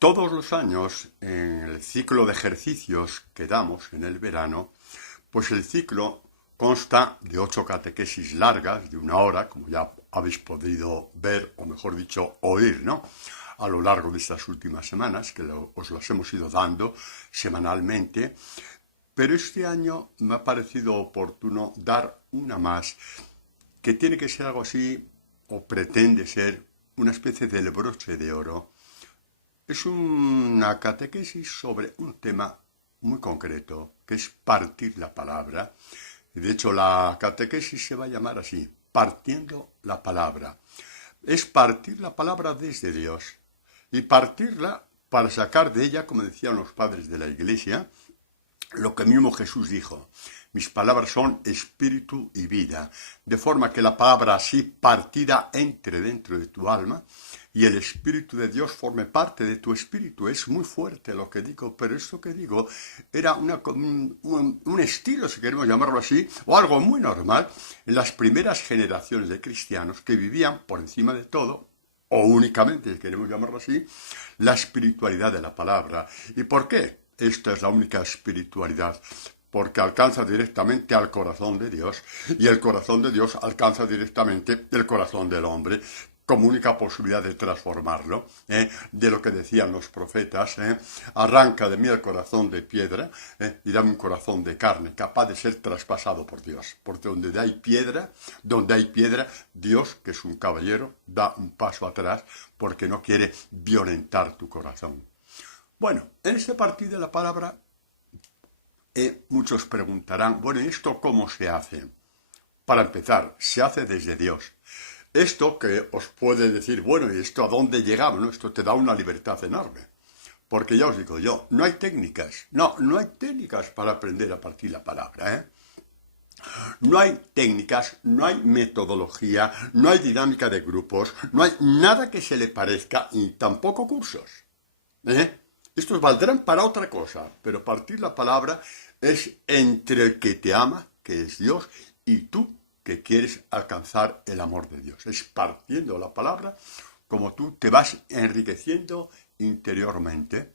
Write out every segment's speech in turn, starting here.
Todos los años, en el ciclo de ejercicios que damos en el verano, pues el ciclo consta de 8 catequesis largas, de 1 hora, como ya habéis podido ver, o mejor dicho, oír, ¿no? A lo largo de estas últimas semanas, que os las hemos ido dando semanalmente. Pero este año me ha parecido oportuno dar una más, que tiene que ser algo así, o pretende ser una especie del broche de oro. Es una catequesis sobre un tema muy concreto, que es partir la palabra. De hecho, la catequesis se va a llamar así, partiendo la palabra. Es partir la palabra desde Dios y partirla para sacar de ella, como decían los padres de la Iglesia, lo que mismo Jesús dijo: mis palabras son espíritu y vida, de forma que la palabra así partida entre dentro de tu alma y el espíritu de Dios forme parte de tu espíritu. Es muy fuerte lo que digo, pero esto que digo era un estilo, si queremos llamarlo así, o algo muy normal en las primeras generaciones de cristianos que vivían por encima de todo, o únicamente, si queremos llamarlo así, la espiritualidad de la palabra. ¿Y por qué? Esta es la única espiritualidad, porque alcanza directamente al corazón de Dios, y el corazón de Dios alcanza directamente el corazón del hombre, como única posibilidad de transformarlo, de lo que decían los profetas: arranca de mí el corazón de piedra y dame un corazón de carne, capaz de ser traspasado por Dios. Porque donde hay piedra, Dios, que es un caballero, da un paso atrás porque no quiere violentar tu corazón. Bueno, en este partido de la palabra, muchos preguntarán, bueno, ¿y esto cómo se hace? Para empezar, se hace desde Dios. Esto que os puede decir, bueno, ¿y esto a dónde llegamos? ¿No? Esto te da una libertad enorme. Porque ya os digo yo, no hay técnicas. No hay técnicas para aprender a partir la palabra, No hay técnicas, no hay metodología, no hay dinámica de grupos, no hay nada que se le parezca, y tampoco cursos. Estos valdrán para otra cosa, pero partir la palabra es entre el que te ama, que es Dios, y tú, que quieres alcanzar el amor de Dios. Es partiendo la palabra como tú te vas enriqueciendo interiormente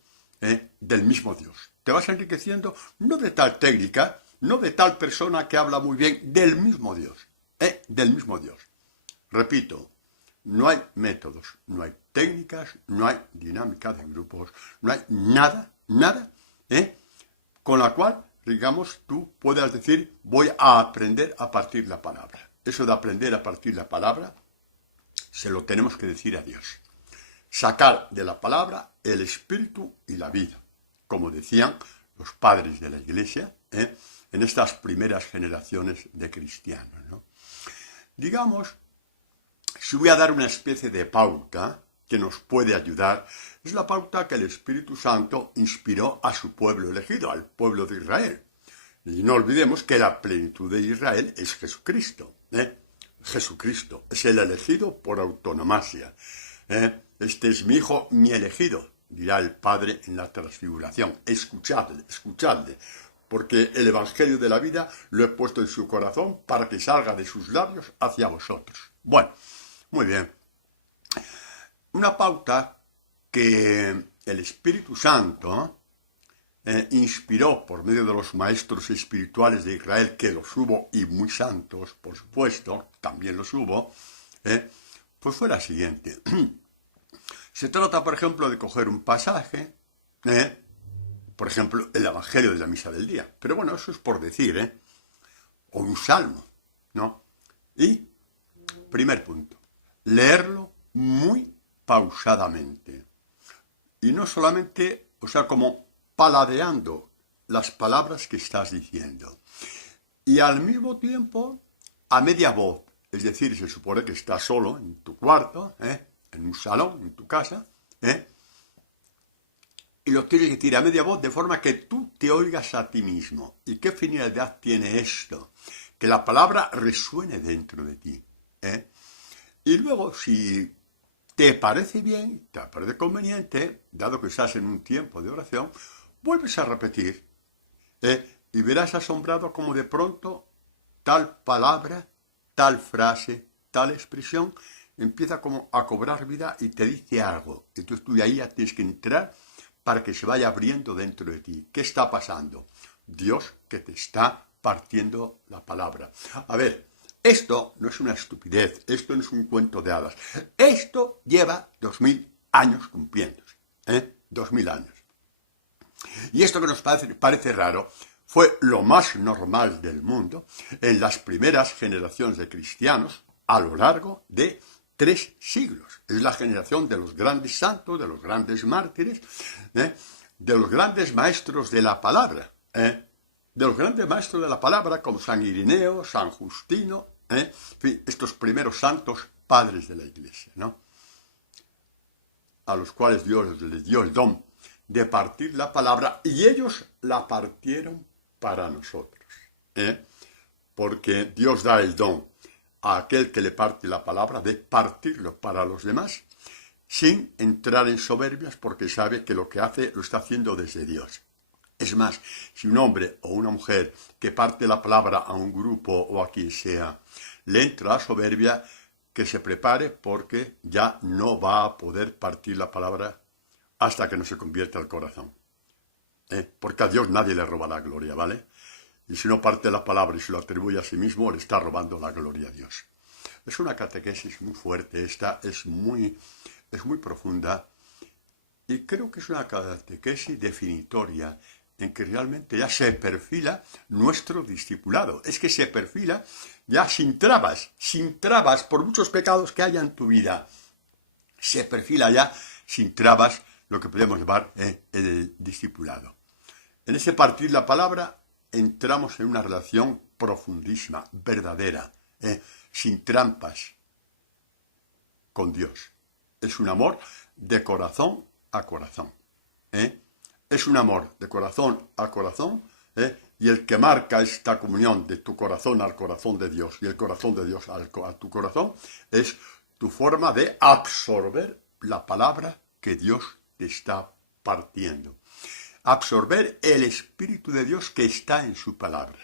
del mismo Dios. Te vas enriqueciendo no de tal técnica, no de tal persona que habla muy bien, del mismo Dios. Del mismo Dios. Repito, no hay métodos, no hay técnicas, no hay dinámica de grupos, no hay nada, con la cual, digamos, tú puedas decir, voy a aprender a partir la palabra. Eso de aprender a partir la palabra, se lo tenemos que decir a Dios. Sacar de la palabra el espíritu y la vida, como decían los padres de la Iglesia, en estas primeras generaciones de cristianos, ¿no? Digamos, si voy a dar una especie de pauta que nos puede ayudar, es la pauta que el Espíritu Santo inspiró a su pueblo elegido, al pueblo de Israel. Y no olvidemos que la plenitud de Israel es Jesucristo. Jesucristo es el elegido por autonomasia. Este es mi hijo, mi elegido, dirá el Padre en la transfiguración. Escuchadle, porque el Evangelio de la vida lo he puesto en su corazón para que salga de sus labios hacia vosotros. Bueno, muy bien. Una pauta que el Espíritu Santo inspiró por medio de los maestros espirituales de Israel, que los hubo, y muy santos, por supuesto, también los hubo, pues fue la siguiente. Se trata, por ejemplo, de coger un pasaje, por ejemplo, el Evangelio de la Misa del Día. Pero bueno, eso es por decir, o un salmo, ¿no? Y, primer punto, leerlo muy pausadamente. Y no solamente, o sea, como paladeando las palabras que estás diciendo. Y al mismo tiempo, a media voz. Es decir, se supone que estás solo en tu cuarto, en un salón, en tu casa, y lo tienes que decir a media voz de forma que tú te oigas a ti mismo. ¿Y qué finalidad tiene esto? Que la palabra resuene dentro de ti. Y luego, si te parece bien, te parece conveniente, dado que estás en un tiempo de oración, vuelves a repetir. Y verás asombrado como de pronto tal palabra, tal frase, tal expresión empieza como a cobrar vida y te dice algo. Entonces tú de ahí ya tienes que entrar para que se vaya abriendo dentro de ti. ¿Qué está pasando? Dios que te está partiendo la palabra. A ver, esto no es una estupidez, esto no es un cuento de hadas. Esto lleva 2000 años cumpliéndose. 2000 años. Y esto que nos parece raro fue lo más normal del mundo en las primeras generaciones de cristianos a lo largo de 3 siglos. Es la generación de los grandes santos, de los grandes mártires, de los grandes maestros de la palabra, de los grandes maestros de la palabra como San Irineo, San Justino, en fin, estos primeros santos padres de la Iglesia, ¿no? A los cuales Dios les dio el don de partir la palabra y ellos la partieron para nosotros, porque Dios da el don a aquel que le parte la palabra de partirlo para los demás sin entrar en soberbias porque sabe que lo que hace lo está haciendo desde Dios. Es más, si un hombre o una mujer que parte la palabra a un grupo o a quien sea le entra la soberbia, que se prepare porque ya no va a poder partir la palabra hasta que no se convierta el corazón. Porque a Dios nadie le roba la gloria, ¿vale? Y si no parte la palabra y se lo atribuye a sí mismo, le está robando la gloria a Dios. Es una catequesis muy fuerte, esta es muy profunda y creo que es una catequesis definitoria en que realmente ya se perfila nuestro discipulado. Es que se perfila ya sin trabas, por muchos pecados que haya en tu vida. Se perfila ya sin trabas lo que podemos llamar el discipulado. En ese partir la palabra entramos en una relación profundísima, verdadera, sin trampas, con Dios. Es un amor de corazón a corazón. Es un amor de corazón a corazón, y el que marca esta comunión de tu corazón al corazón de Dios y el corazón de Dios a tu corazón es tu forma de absorber la palabra que Dios te está partiendo. Absorber el Espíritu de Dios que está en su palabra.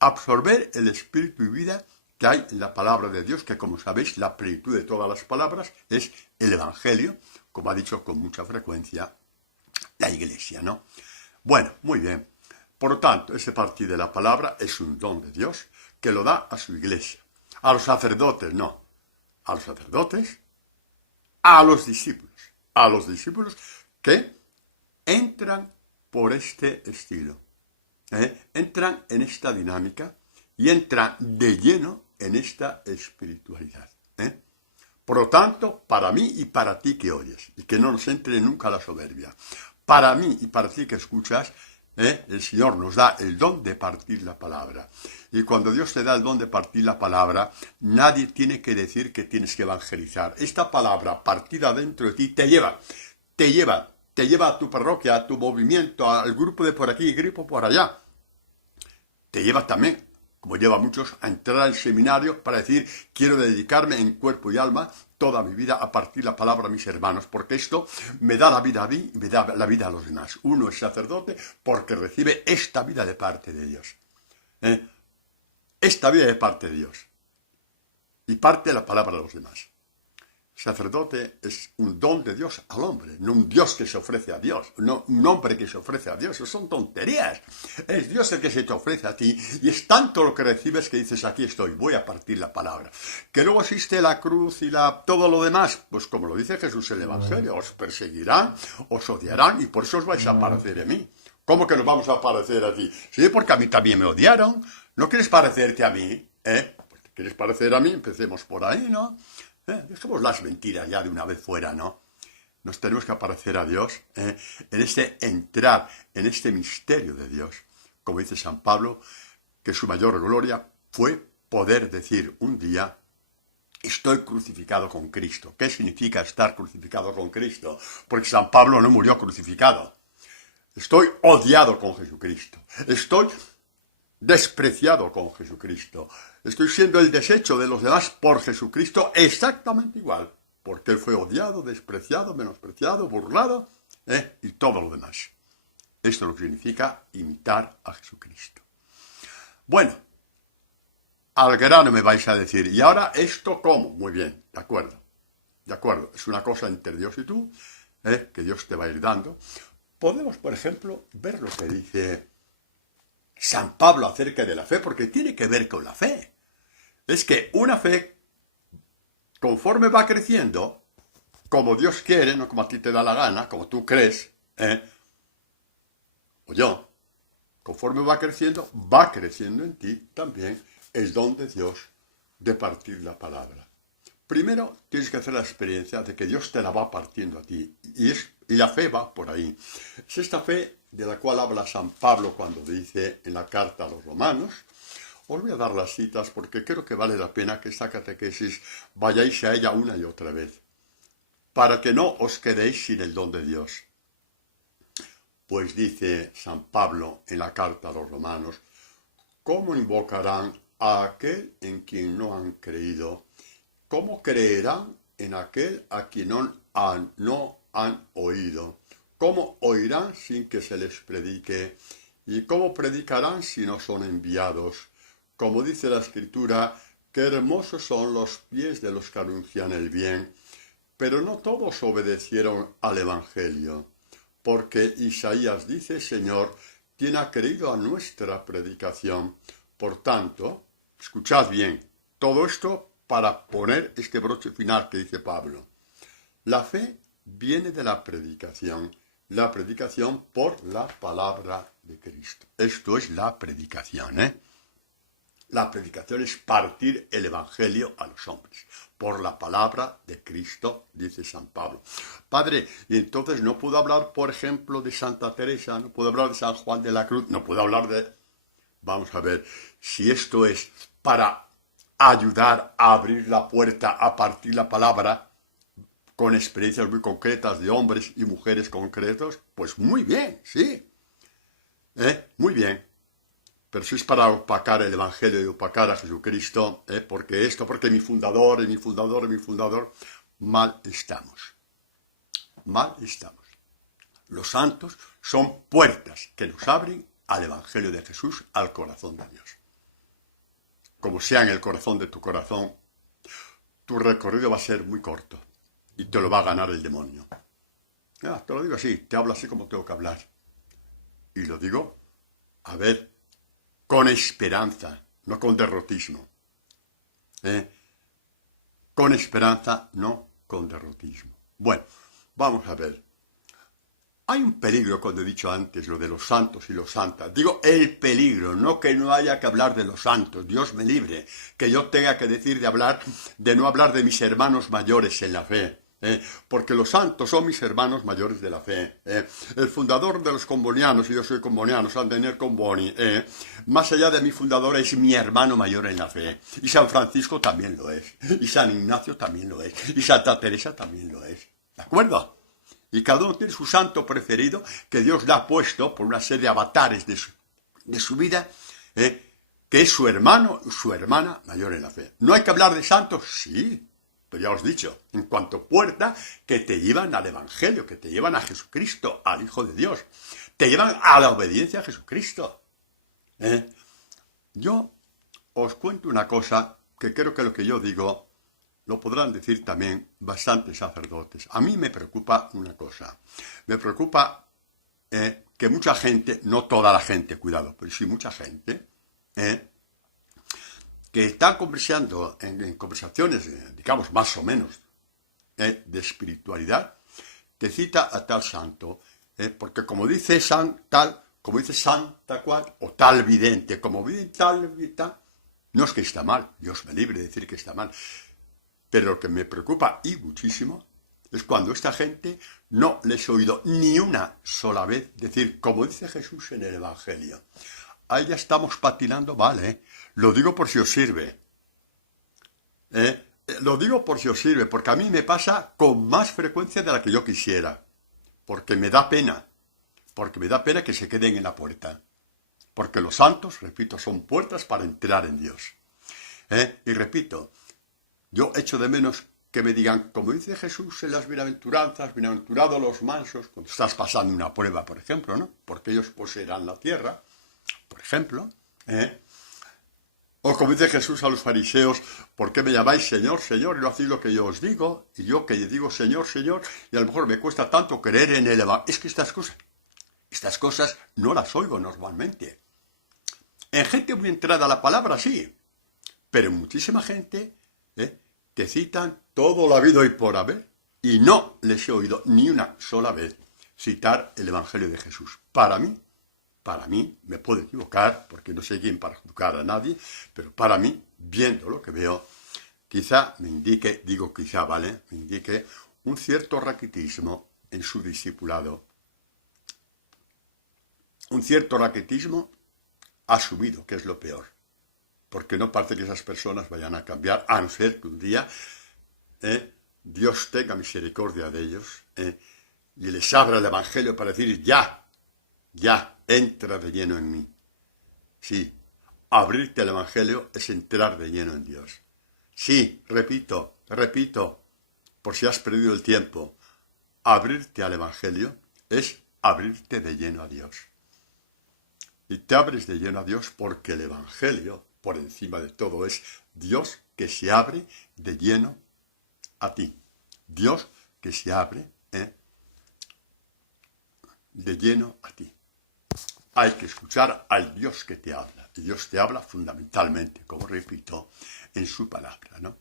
Absorber el Espíritu y vida que hay en la palabra de Dios, que como sabéis, la plenitud de todas las palabras es el Evangelio, como ha dicho con mucha frecuencia la Iglesia, ¿no? Bueno, muy bien. Por lo tanto, ese partir de la palabra es un don de Dios que lo da a su Iglesia. A los sacerdotes, no. A los sacerdotes, a los discípulos. A los discípulos que entran por este estilo. Entran en esta dinámica y entran de lleno en esta espiritualidad. Por lo tanto, para mí y para ti que oyes, y que no nos entre nunca la soberbia, para mí y para ti que escuchas, el Señor nos da el don de partir la palabra. Y cuando Dios te da el don de partir la palabra, nadie tiene que decir que tienes que evangelizar. Esta palabra partida dentro de ti te lleva a tu parroquia, a tu movimiento, al grupo de por aquí y grupo por allá. Te lleva también, como lleva a muchos, a entrar al seminario para decir, quiero dedicarme en cuerpo y alma toda mi vida a partir la palabra a mis hermanos, porque esto me da la vida a mí y me da la vida a los demás. Uno es sacerdote porque recibe esta vida de parte de Dios. Esta vida de parte de Dios. Y parte la palabra a los demás. Sacerdote es un don de Dios al hombre, no un Dios que se ofrece a Dios, no un hombre que se ofrece a Dios, eso son tonterías. Es Dios el que se te ofrece a ti y es tanto lo que recibes que dices, aquí estoy, voy a partir la palabra. Que luego existe la cruz y todo lo demás, pues como lo dice Jesús en el Evangelio, os perseguirán, os odiarán y por eso os vais a parecer a mí. ¿Cómo que nos vamos a parecer a ti? Sí, porque a mí también me odiaron. ¿No quieres parecerte a mí? Pues te quieres parecer a mí, empecemos por ahí, ¿no? Dejemos las mentiras ya de una vez fuera, ¿no? Nos tenemos que parecer a Dios, en entrar en este misterio de Dios. Como dice San Pablo, que su mayor gloria fue poder decir un día, estoy crucificado con Cristo. ¿Qué significa estar crucificado con Cristo? Porque San Pablo no murió crucificado. Estoy odiado con Jesucristo. Estoy despreciado con Jesucristo. Estoy siendo el desecho de los demás por Jesucristo exactamente igual, porque Él fue odiado, despreciado, menospreciado, burlado, y todo lo demás. Esto es lo que significa imitar a Jesucristo. Bueno, al grano me vais a decir, ¿y ahora esto cómo? Muy bien, de acuerdo. De acuerdo, es una cosa entre Dios y tú, que Dios te va a ir dando. Podemos, por ejemplo, ver lo que dice San Pablo acerca de la fe, porque tiene que ver con la fe. Es que una fe, conforme va creciendo, como Dios quiere, no como a ti te da la gana, como tú crees, o yo, conforme va creciendo en ti también el don de Dios de partir la palabra. Primero tienes que hacer la experiencia de que Dios te la va partiendo a ti. Y la fe va por ahí. Es esta fe de la cual habla San Pablo cuando dice en la carta a los romanos. Os voy a dar las citas porque creo que vale la pena que esta catequesis vayáis a ella una y otra vez. Para que no os quedéis sin el don de Dios. Pues dice San Pablo en la carta a los romanos, ¿cómo invocarán a aquel en quien no han creído? ¿Cómo creerán en aquel a quien no han oído? ¿Cómo oirán sin que se les predique? ¿Y cómo predicarán si no son enviados? Como dice la Escritura, qué hermosos son los pies de los que anuncian el bien. Pero no todos obedecieron al Evangelio, porque Isaías dice, Señor, ¿quién ha creído a nuestra predicación? Por tanto, escuchad bien, todo esto para poner este broche final que dice Pablo. La fe viene de la predicación por la palabra de Cristo. Esto es la predicación, La predicación es partir el Evangelio a los hombres, por la palabra de Cristo, dice San Pablo. Padre, y entonces no puedo hablar, por ejemplo, de Santa Teresa, no puedo hablar de San Juan de la Cruz, no puedo hablar de... Vamos a ver, si esto es para ayudar a abrir la puerta, a partir la palabra, con experiencias muy concretas de hombres y mujeres concretos, pues muy bien, sí. Muy bien. Pero si es para opacar el Evangelio y opacar a Jesucristo, porque mi fundador, mal estamos. Mal estamos. Los santos son puertas que nos abren al Evangelio de Jesús, al corazón de Dios. Como sea en el corazón de tu corazón, tu recorrido va a ser muy corto y te lo va a ganar el demonio. Te lo digo así, te hablo así como tengo que hablar. Y lo digo, a ver, con esperanza, no con derrotismo. Con esperanza, no con derrotismo. Bueno, vamos a ver. Hay un peligro cuando he dicho antes lo de los santos y los santas. Digo el peligro, no que no haya que hablar de los santos. Dios me libre, que yo tenga que decir de no hablar de mis hermanos mayores en la fe. Porque los santos son mis hermanos mayores de la fe. El fundador de los combonianos, y yo soy comboniano, San Denis Comboni, más allá de mi fundador es mi hermano mayor en la fe. Y San Francisco también lo es. Y San Ignacio también lo es. Y Santa Teresa también lo es. ¿De acuerdo? Y cada uno tiene su santo preferido que Dios le ha puesto por una serie de avatares de su vida, que es su hermano y su hermana mayor en la fe. ¿No hay que hablar de santos? Sí, pero ya os he dicho, en cuanto puerta que te llevan al Evangelio, que te llevan a Jesucristo, al Hijo de Dios, te llevan a la obediencia a Jesucristo. Yo os cuento una cosa que creo que lo que yo digo lo podrán decir también bastantes sacerdotes. A mí me preocupa una cosa. Me preocupa que mucha gente, no toda la gente, cuidado, pero sí mucha gente, que está conversando en conversaciones, digamos, más o menos, de espiritualidad, te cita a tal santo, porque como dice como dice santa cual, o tal vidente, como vidente tal, no es que está mal, Dios me libre de decir que está mal, pero lo que me preocupa, y muchísimo, es cuando esta gente no les he oído ni una sola vez decir, como dice Jesús en el Evangelio. Ahí ya estamos patinando, vale. Lo digo por si os sirve. Lo digo por si os sirve, porque a mí me pasa con más frecuencia de la que yo quisiera. Porque me da pena. Porque me da pena que se queden en la puerta. Porque los santos, repito, son puertas para entrar en Dios. Y repito, yo echo de menos que me digan, como dice Jesús en las bienaventuranzas, bienaventurados los mansos, cuando estás pasando una prueba, por ejemplo, ¿no? Porque ellos poseerán la tierra, por ejemplo, O como dice Jesús a los fariseos, ¿por qué me llamáis Señor, Señor? Y no hacéis lo que yo os digo. Y yo que digo Señor, Señor, y a lo mejor me cuesta tanto creer en el Evangelio. Es que estas cosas no las oigo normalmente. En gente muy entrada a la palabra, sí. Pero en muchísima gente que citan todo lo habido y por haber. Y no les he oído ni una sola vez citar el Evangelio de Jesús. Para mí, me puedo equivocar, porque no sé quién para juzgar a nadie, pero para mí, viendo lo que veo, quizá me indique, digo quizá, ¿vale? Me indique un cierto raquitismo en su discipulado. Un cierto raquitismo asumido, que es lo peor. Porque no parece que esas personas vayan a cambiar, a no ser que un día Dios tenga misericordia de ellos y les abra el Evangelio para decir, ya, entra de lleno en mí. Sí, abrirte al Evangelio es entrar de lleno en Dios. Sí, repito, por si has perdido el tiempo, abrirte al Evangelio es abrirte de lleno a Dios. Y te abres de lleno a Dios porque el Evangelio, por encima de todo, es Dios que se abre de lleno a ti. Dios que se abre de lleno a ti. Hay que escuchar al Dios que te habla. Y Dios te habla fundamentalmente, como repito, en su palabra, ¿no?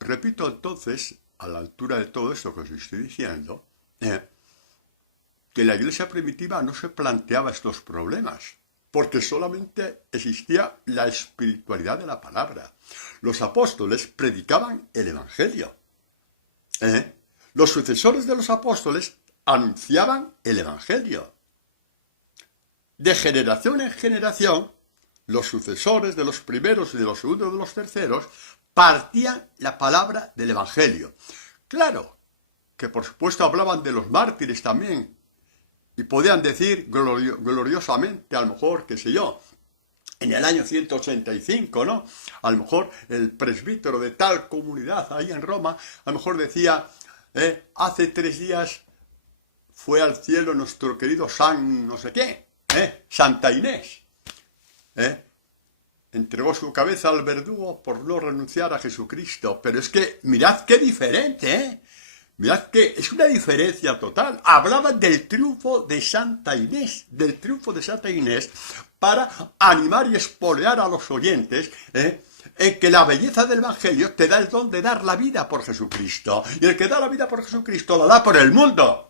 Repito entonces, a la altura de todo esto que os estoy diciendo, que la iglesia primitiva no se planteaba estos problemas, porque solamente existía la espiritualidad de la palabra. Los apóstoles predicaban el Evangelio. Los sucesores de los apóstoles anunciaban el Evangelio. De generación en generación, los sucesores de los primeros y de los segundos y de los terceros partían la palabra del Evangelio. Claro, que por supuesto hablaban de los mártires también, y podían decir gloriosamente, a lo mejor, qué sé yo, en el año 185, ¿no? A lo mejor el presbítero de tal comunidad ahí en Roma, a lo mejor decía, hace 3 días fue al cielo nuestro querido San no sé qué, Santa Inés, entregó su cabeza al verdugo por no renunciar a Jesucristo. Pero es que, mirad qué diferente, mirad que es una diferencia total. Hablaban del triunfo de Santa Inés, para animar y espolear a los oyentes, en que la belleza del Evangelio te da el don de dar la vida por Jesucristo. Y el que da la vida por Jesucristo la da por el mundo.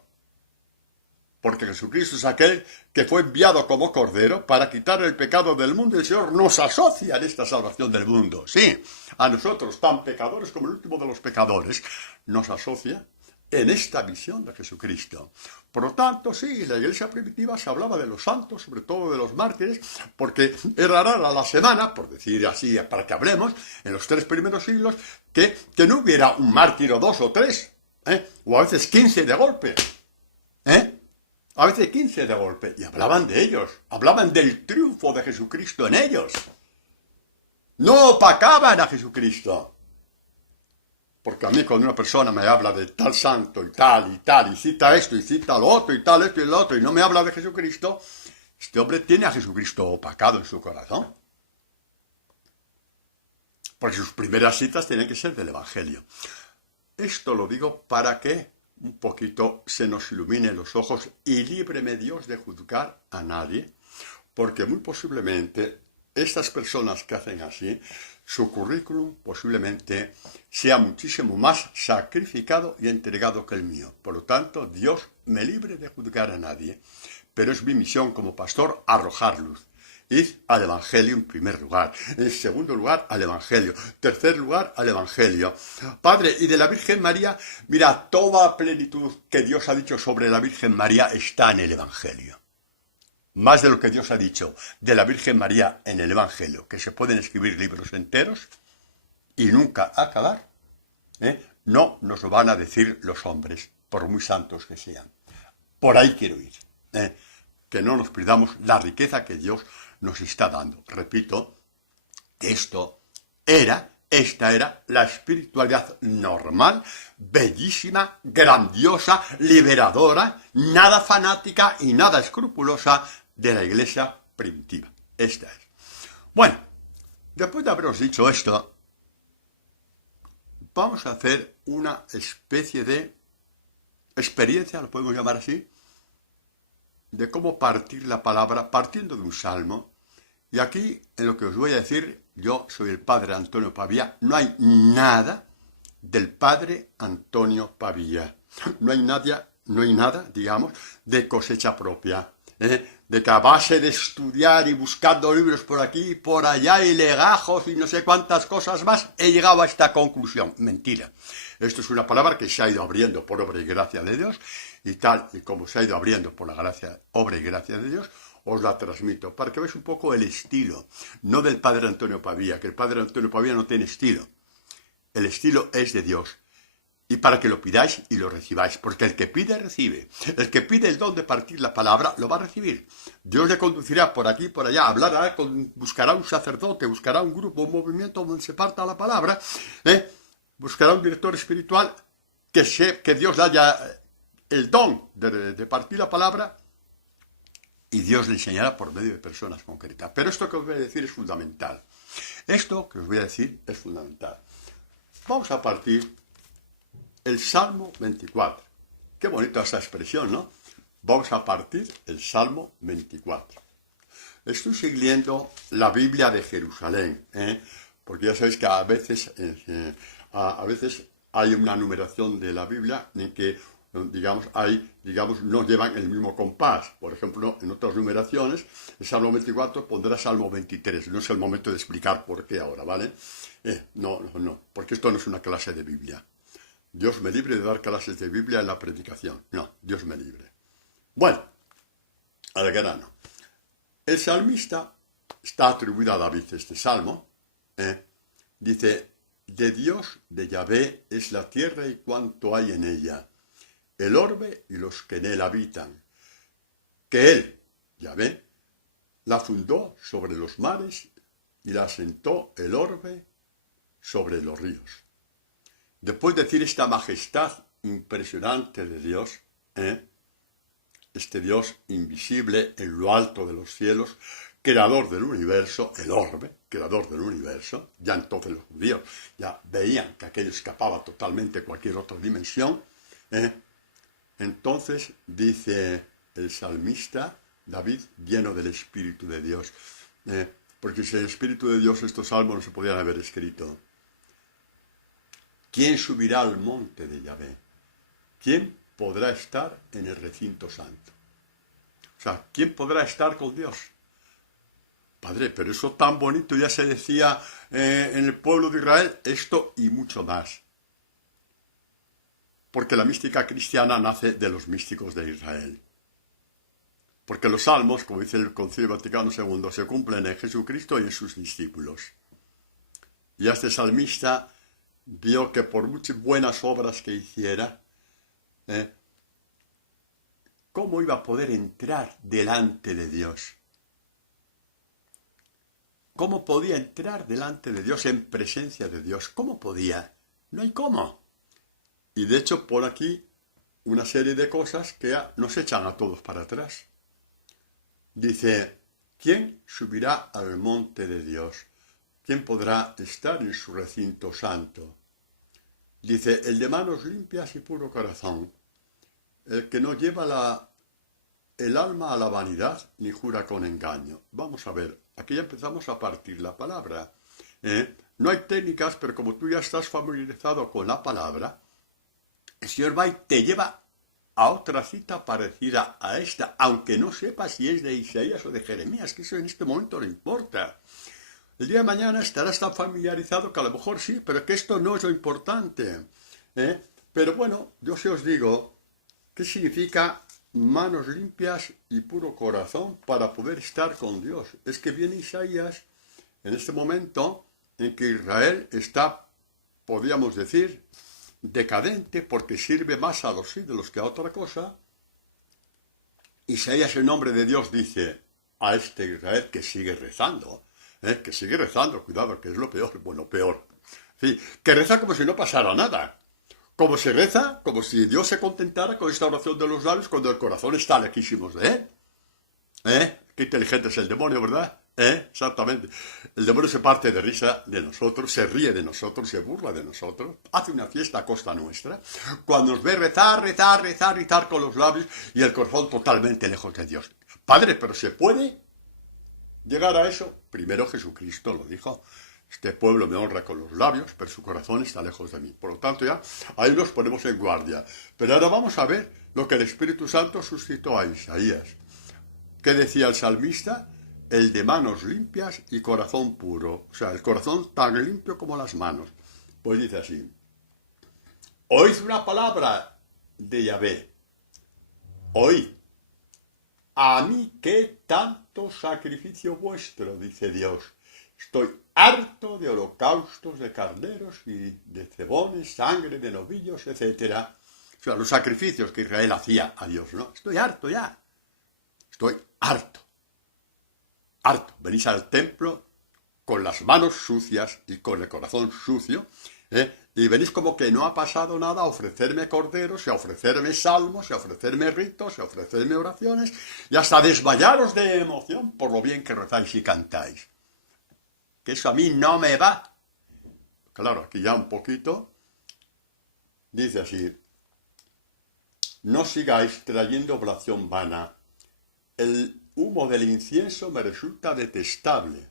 Porque Jesucristo es aquel que fue enviado como Cordero para quitar el pecado del mundo, y el Señor nos asocia en esta salvación del mundo. Sí, a nosotros, tan pecadores como el último de los pecadores, nos asocia en esta visión de Jesucristo. Por lo tanto, sí, la iglesia primitiva se hablaba de los santos, sobre todo de los mártires, porque era rara la semana, por decir así, para que hablemos, en los 3 primeros siglos, que no hubiera un mártir o 2 o 3, o a veces 15 de golpe, a veces 15 de golpe, y hablaban de ellos, hablaban del triunfo de Jesucristo en ellos. No opacaban a Jesucristo. Porque a mí cuando una persona me habla de tal santo y tal, y cita esto y cita lo otro y tal, esto y lo otro, y no me habla de Jesucristo, este hombre tiene a Jesucristo opacado en su corazón. Porque sus primeras citas tienen que ser del Evangelio. Esto lo digo para que un poquito se nos ilumine los ojos y líbreme Dios de juzgar a nadie, porque muy posiblemente estas personas que hacen así, su currículum posiblemente sea muchísimo más sacrificado y entregado que el mío. Por lo tanto, Dios me libre de juzgar a nadie, pero es mi misión como pastor arrojar luz. Id al Evangelio en primer lugar, en segundo lugar al Evangelio, tercer lugar al Evangelio. Padre, y de la Virgen María, mira, toda plenitud que Dios ha dicho sobre la Virgen María está en el Evangelio. Más de lo que Dios ha dicho de la Virgen María en el Evangelio, que se pueden escribir libros enteros y nunca acabar, no nos lo van a decir los hombres, por muy santos que sean. Por ahí quiero ir, que no nos perdamos la riqueza que Dios nos está dando. Repito, que esta era la espiritualidad normal, bellísima, grandiosa, liberadora, nada fanática y nada escrupulosa de la iglesia primitiva. Esta es. Bueno, Después de haberos dicho esto, vamos a hacer una especie de experiencia, lo podemos llamar así, de cómo partir la palabra partiendo de un salmo. Y aquí, en lo que os voy a decir, yo soy el padre Antonio Pavía, no hay nada del padre Antonio Pavía. No hay nada, digamos, de cosecha propia. De que a base de estudiar y buscando libros por aquí y por allá y legajos y no sé cuántas cosas más, he llegado a esta conclusión. Mentira. Esto es una palabra que se ha ido abriendo por obra y gracia de Dios, y tal y como se ha ido abriendo por la gracia, obra y gracia de Dios, os la transmito, para que veáis un poco el estilo, no del padre Antonio Pavía, que el padre Antonio Pavía no tiene estilo. El estilo es de Dios. Y para que lo pidáis y lo recibáis, porque el que pide, recibe. El que pide el don de partir la palabra, lo va a recibir. Dios le conducirá por aquí, por allá, hablará, buscará un sacerdote, buscará un grupo, un movimiento donde se parta la palabra, buscará un director espiritual que Dios le haya el don de partir la palabra, y Dios le enseñará por medio de personas concretas. Pero esto que os voy a decir es fundamental. Esto que os voy a decir es fundamental. Vamos a partir el Salmo 24. Qué bonita esa expresión, ¿no? Vamos a partir el Salmo 24. Estoy siguiendo la Biblia de Jerusalén, porque ya sabéis que a veces hay una numeración de la Biblia en que, no llevan el mismo compás. Por ejemplo, en otras numeraciones, el Salmo 24 pondrá Salmo 23. No es el momento de explicar por qué ahora, ¿vale? No, porque esto no es una clase de Biblia. Dios me libre de dar clases de Biblia en la predicación. No, Dios me libre. Bueno, al grano. El salmista está atribuido a David este salmo. Dice, de Dios, de Yahvé, es la tierra y cuanto hay en ella, el orbe y los que en él habitan. Que él, Yahvé, la fundó sobre los mares y la asentó el orbe sobre los ríos. Después de decir esta majestad impresionante de Dios, este Dios invisible en lo alto de los cielos, creador del universo, el orbe, creador del universo, ya entonces los judíos ya veían que aquello escapaba totalmente a cualquier otra dimensión, entonces dice el salmista David, lleno del Espíritu de Dios, porque sin el Espíritu de Dios estos salmos no se podían haber escrito. ¿Quién subirá al monte de Yahvé? ¿Quién podrá estar en el recinto santo? O sea, ¿quién podrá estar con Dios? Padre, pero eso tan bonito ya se decía en el pueblo de Israel, esto y mucho más. Porque la mística cristiana nace de los místicos de Israel. Porque los salmos, como dice el Concilio Vaticano II, se cumplen en Jesucristo y en sus discípulos. Y a este salmista vio que por muchas buenas obras que hiciera, ¿cómo iba a poder entrar delante de Dios? ¿Cómo podía entrar delante de Dios, en presencia de Dios? ¿Cómo podía? No hay cómo. Y de hecho, por aquí, una serie de cosas que nos echan a todos para atrás. Dice, ¿quién subirá al monte de Dios? ¿Quién podrá estar en su recinto santo? Dice, el de manos limpias y puro corazón, el que no lleva el alma a la vanidad ni jura con engaño. Vamos a ver, aquí ya empezamos a partir la palabra. No hay técnicas, pero como tú ya estás familiarizado con la palabra, el Señor va y te lleva a otra cita parecida a esta, aunque no sepas si es de Isaías o de Jeremías, que eso en este momento no importa. El día de mañana estarás tan familiarizado que a lo mejor sí, pero que esto no es lo importante. Pero bueno, yo sí os digo, ¿qué significa manos limpias y puro corazón para poder estar con Dios? Es que viene Isaías en este momento en que Israel está, podríamos decir, decadente porque sirve más a los ídolos que a otra cosa. Isaías en nombre de Dios dice a este Israel que sigue rezando, cuidado, que es lo peor, bueno, peor. Sí, que reza como si no pasara nada. Como se reza, como si Dios se contentara con esta oración de los labios cuando el corazón está lejísimos de él. Qué inteligente es el demonio, ¿verdad? Exactamente. El demonio se parte de risa de nosotros, se ríe de nosotros, se burla de nosotros, hace una fiesta a costa nuestra, cuando nos ve rezar con los labios y el corazón totalmente lejos de Dios. Padre, pero ¿se puede llegar a eso? Primero Jesucristo lo dijo. Este pueblo me honra con los labios, pero su corazón está lejos de mí. Por lo tanto, ya ahí nos ponemos en guardia. Pero ahora vamos a ver lo que el Espíritu Santo suscitó a Isaías. ¿Qué decía el salmista? El de manos limpias y corazón puro. O sea, el corazón tan limpio como las manos. Pues dice así. Oíd una palabra de Yahvé. Oíd. A mí qué tanto sacrificio vuestro, dice Dios. Estoy harto de holocaustos de carneros y de cebones, sangre de novillos, etc. O sea, los sacrificios que Israel hacía a Dios, ¿no? Estoy harto ya. Estoy harto. Harto. Venís al templo con las manos sucias y con el corazón sucio, y venís como que no ha pasado nada a ofrecerme corderos, a ofrecerme salmos, a ofrecerme ritos, a ofrecerme oraciones, y hasta desmayaros de emoción por lo bien que rezáis y cantáis. Que eso a mí no me va. Claro, aquí ya un poquito, dice así, no sigáis trayendo oblación vana. El humo del incienso me resulta detestable.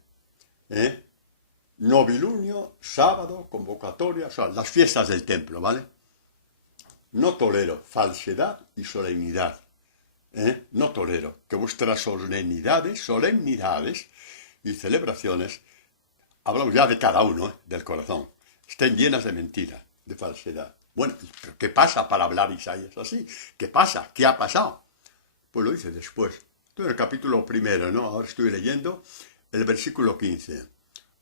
Novilunio, sábado, convocatoria, o sea, las fiestas del templo, ¿vale? No tolero falsedad y solemnidad. No tolero que vuestras solemnidades y celebraciones, hablamos ya de cada uno, del corazón, estén llenas de mentira, de falsedad. Bueno, ¿pero qué pasa para hablar Isaías así? ¿Qué pasa? ¿Qué ha pasado? Pues lo dice después. Esto en el capítulo 1, ¿no? Ahora estoy leyendo el versículo 15.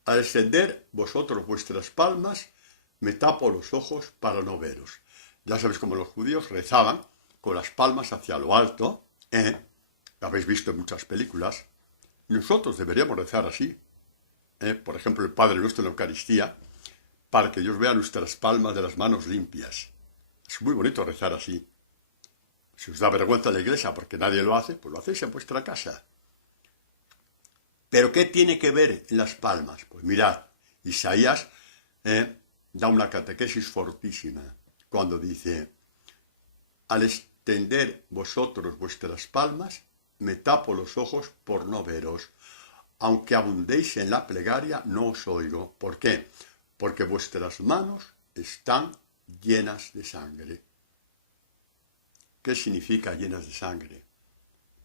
Al extender vosotros vuestras palmas, me tapo los ojos para no veros. Ya sabéis cómo los judíos rezaban con las palmas hacia lo alto. Lo habéis visto en muchas películas. Nosotros deberíamos rezar así. Por ejemplo, el Padre Nuestro en la Eucaristía, para que Dios vea nuestras palmas de las manos limpias. Es muy bonito rezar así. Si os da vergüenza la iglesia porque nadie lo hace, pues lo hacéis en vuestra casa. ¿Pero qué tiene que ver en las palmas? Pues mirad, Isaías da una catequesis fortísima cuando dice, al extender vosotros vuestras palmas, me tapo los ojos por no veros. Aunque abundéis en la plegaria, no os oigo. ¿Por qué? Porque vuestras manos están llenas de sangre. ¿Qué significa llenas de sangre?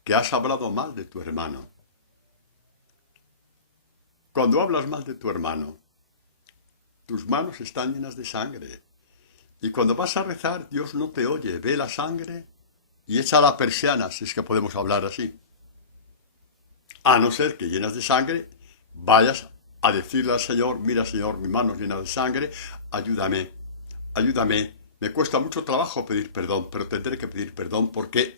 Que has hablado mal de tu hermano. Cuando hablas mal de tu hermano, tus manos están llenas de sangre. Y cuando vas a rezar, Dios no te oye, ve la sangre y echa la persiana, si es que podemos hablar así. A no ser que llenas de sangre, vayas a decirle al Señor, mira Señor, mis manos llenas de sangre, ayúdame, ayúdame. Me cuesta mucho trabajo pedir perdón, pero tendré que pedir perdón porque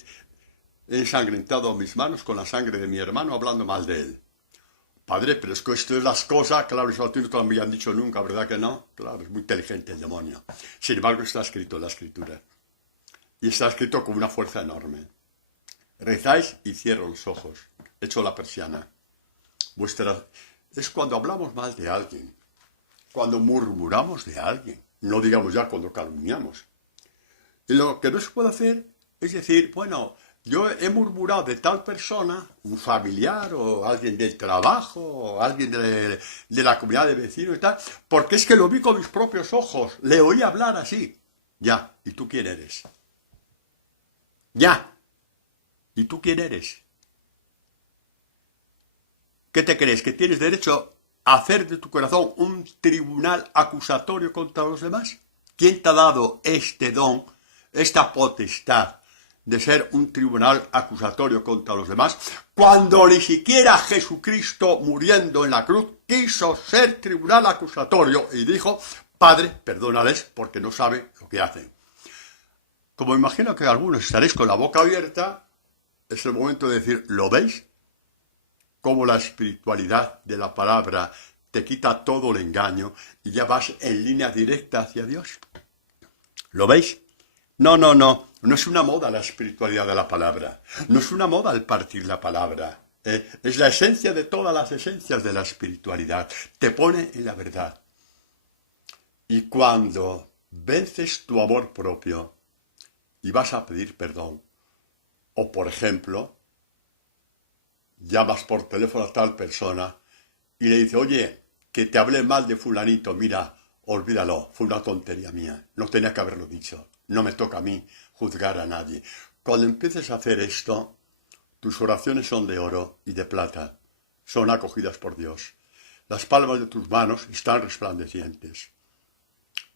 he ensangrentado mis manos con la sangre de mi hermano hablando mal de él. Padre, pero es que esto es las cosas, claro, eso a ti no te lo habían dicho nunca, ¿verdad que no? Claro, es muy inteligente el demonio. Sin embargo, está escrito en la Escritura. Y está escrito con una fuerza enorme. Rezáis y cierro los ojos. Echo la persiana. Es cuando hablamos mal de alguien. Cuando murmuramos de alguien. No digamos ya cuando calumniamos. Y lo que no se puede hacer es decir, bueno, yo he murmurado de tal persona, un familiar o alguien del trabajo o alguien de la comunidad de vecinos y tal, porque es que lo vi con mis propios ojos, le oí hablar así. Ya, ¿y tú quién eres? Ya, ¿y tú quién eres? ¿Qué te crees? ¿Que tienes derecho a hacer de tu corazón un tribunal acusatorio contra los demás? ¿Quién te ha dado este don, esta potestad de ser un tribunal acusatorio contra los demás, cuando ni siquiera Jesucristo, muriendo en la cruz, quiso ser tribunal acusatorio y dijo, Padre, perdónales porque no saben lo que hacen? Como imagino que algunos estaréis con la boca abierta, es el momento de decir, ¿lo veis? Cómo la espiritualidad de la palabra te quita todo el engaño y ya vas en línea directa hacia Dios. ¿Lo veis? No es una moda la espiritualidad de la palabra. No es una moda el partir la palabra. Es la esencia de todas las esencias de la espiritualidad. Te pone en la verdad. Y cuando vences tu amor propio y vas a pedir perdón, o por ejemplo, llamas por teléfono a tal persona y le dices, oye, que te hablé mal de fulanito, mira, olvídalo, fue una tontería mía, no tenía que haberlo dicho, no me toca a mí juzgar a nadie. Cuando empieces a hacer esto, tus oraciones son de oro y de plata, son acogidas por Dios. Las palmas de tus manos están resplandecientes.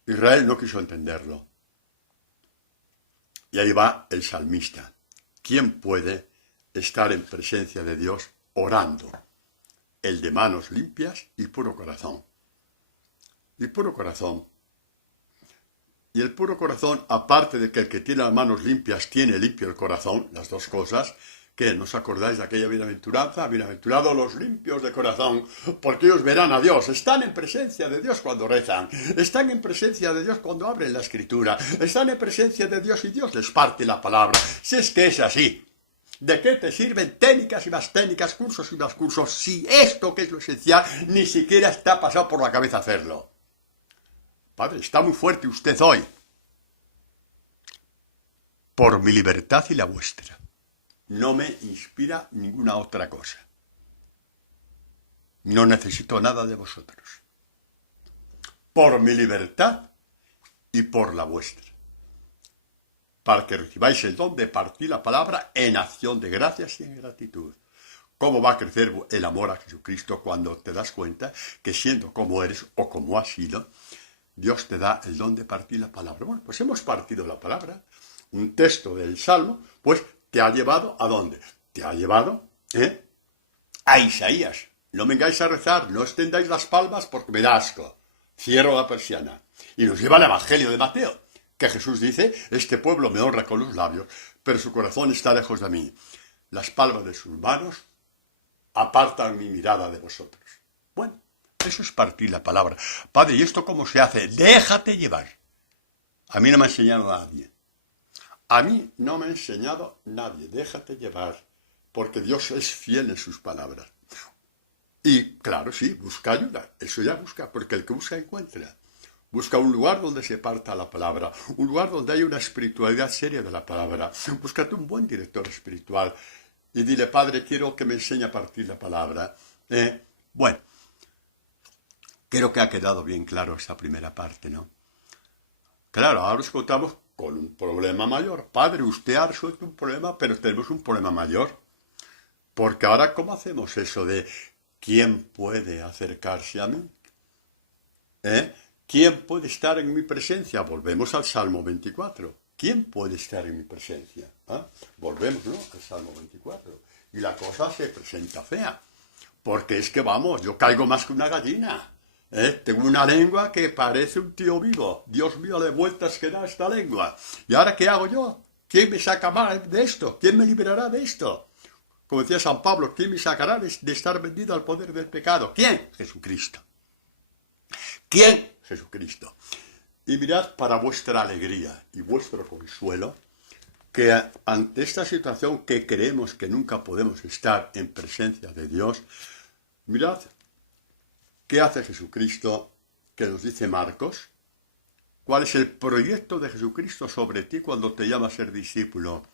Israel no quiso entenderlo. Y ahí va el salmista. ¿Quién puede estar en presencia de Dios orando? El de manos limpias y puro corazón. Y puro corazón. Y el puro corazón, aparte de que el que tiene las manos limpias tiene limpio el corazón, las dos cosas, que ¿no os acordáis de aquella bienaventuranza? Bienaventurados los limpios de corazón, porque ellos verán a Dios. Están en presencia de Dios cuando rezan. Están en presencia de Dios cuando abren la Escritura. Están en presencia de Dios y Dios les parte la palabra. Si es que es así. ¿De qué te sirven técnicas y más técnicas, cursos y más cursos, si esto, que es lo esencial, ni siquiera está pasado por la cabeza hacerlo? Padre, está muy fuerte usted hoy. Por mi libertad y la vuestra. No me inspira ninguna otra cosa. No necesito nada de vosotros. Por mi libertad y por la vuestra. Para que recibáis el don de partir la palabra en acción de gracias y en gratitud. ¿Cómo va a crecer el amor a Jesucristo cuando te das cuenta que siendo como eres o como has sido, Dios te da el don de partir la palabra? Bueno, pues hemos partido la palabra. Un texto del Salmo, pues te ha llevado ¿a dónde? Te ha llevado a Isaías. No vengáis a rezar, no extendáis las palmas porque me da asco. Cierro la persiana. Y nos lleva al Evangelio de Mateo, que Jesús dice, este pueblo me honra con los labios, pero su corazón está lejos de mí. Las palmas de sus manos apartan mi mirada de vosotros. Bueno, eso es partir la palabra. Padre, ¿y esto cómo se hace? Déjate llevar. A mí no me ha enseñado nadie. A mí no me ha enseñado nadie. Déjate llevar, porque Dios es fiel en sus palabras. Y claro, sí, busca ayuda. Eso ya busca, porque el que busca encuentra. Busca un lugar donde se parta la palabra, un lugar donde hay una espiritualidad seria de la palabra. Búscate un buen director espiritual y dile, Padre, quiero que me enseñe a partir la palabra. Bueno, creo que ha quedado bien claro esta primera parte, ¿no? Claro, ahora nos contamos con un problema mayor. Padre, usted ha resuelto un problema, pero tenemos un problema mayor. Porque ahora, ¿cómo hacemos eso de quién puede acercarse a mí? ¿Quién puede estar en mi presencia? Volvemos al Salmo 24. ¿Quién puede estar en mi presencia? Volvemos, ¿no?, al Salmo 24. Y la cosa se presenta fea. Porque es que, vamos, yo caigo más que una gallina. Tengo una lengua que parece un tío vivo. Dios mío, de vueltas que da esta lengua. ¿Y ahora qué hago yo? ¿Quién me saca de esto? ¿Quién me liberará de esto? Como decía San Pablo, ¿quién me sacará de estar vendido al poder del pecado? ¿Quién? Jesucristo. ¿Quién? Jesucristo. Y mirad, para vuestra alegría y vuestro consuelo, que ante esta situación que creemos que nunca podemos estar en presencia de Dios, mirad, ¿qué hace Jesucristo? Que nos dice Marcos. ¿Cuál es el proyecto de Jesucristo sobre ti cuando te llama a ser discípulo?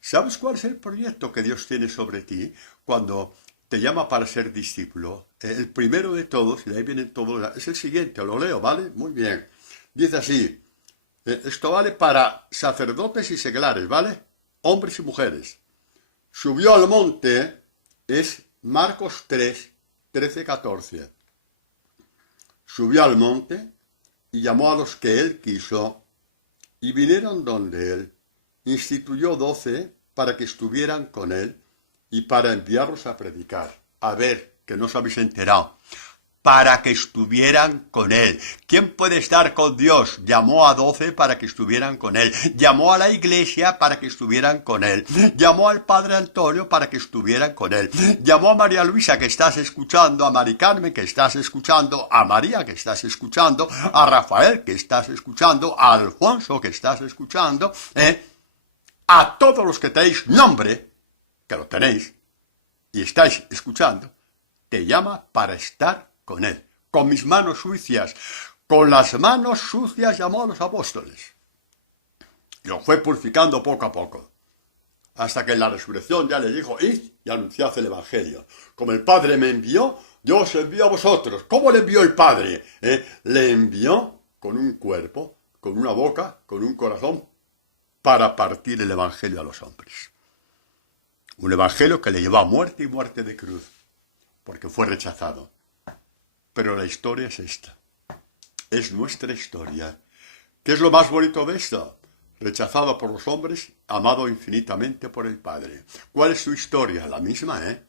¿Sabes cuál es el proyecto que Dios tiene sobre ti cuando te llama para ser discípulo? El primero de todos, y de ahí vienen todos, es el siguiente, lo leo, ¿vale? Muy bien. Dice así, esto vale para sacerdotes y seglares, ¿vale? Hombres y mujeres. Subió al monte, es Marcos 3, 13, 14. Subió al monte y llamó a los que él quiso y vinieron donde él. Instituyó 12 para que estuvieran con él y para enviarlos a predicar. A ver, que no os habéis enterado. Para que estuvieran con él. ¿Quién puede estar con Dios? Llamó a 12 para que estuvieran con él. Llamó a la iglesia para que estuvieran con él. Llamó al padre Antonio para que estuvieran con él. Llamó a María Luisa, que estás escuchando, a Mari Carmen, que estás escuchando, a María, que estás escuchando, a Rafael, que estás escuchando, a Alfonso, que estás escuchando, a todos los que tenéis nombre, que lo tenéis, y estáis escuchando, te llama para estar con Él. Con mis manos sucias. Con las manos sucias llamó a los apóstoles. Y lo fue purificando poco a poco. Hasta que en la resurrección ya le dijo, id y anunciad el Evangelio. Como el Padre me envió, yo os envío a vosotros. ¿Cómo le envió el Padre? Le envió con un cuerpo, con una boca, con un corazón, para partir el Evangelio a los hombres. Un Evangelio que le llevó a muerte y muerte de cruz, porque fue rechazado. Pero la historia es esta. Es nuestra historia. ¿Qué es lo más bonito de esto? Rechazado por los hombres, amado infinitamente por el Padre. ¿Cuál es su historia? La misma, ¿eh?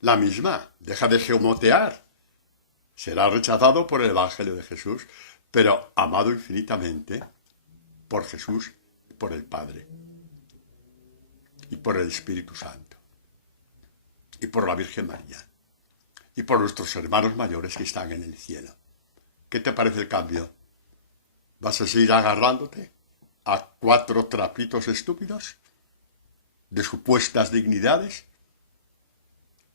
La misma. Deja de geomotear. Será rechazado por el Evangelio de Jesús, pero amado infinitamente por Jesús y por el Padre. Y por el Espíritu Santo. Y por la Virgen María. Y por nuestros hermanos mayores que están en el cielo. ¿Qué te parece el cambio? ¿Vas a seguir agarrándote a 4 trapitos estúpidos de supuestas dignidades,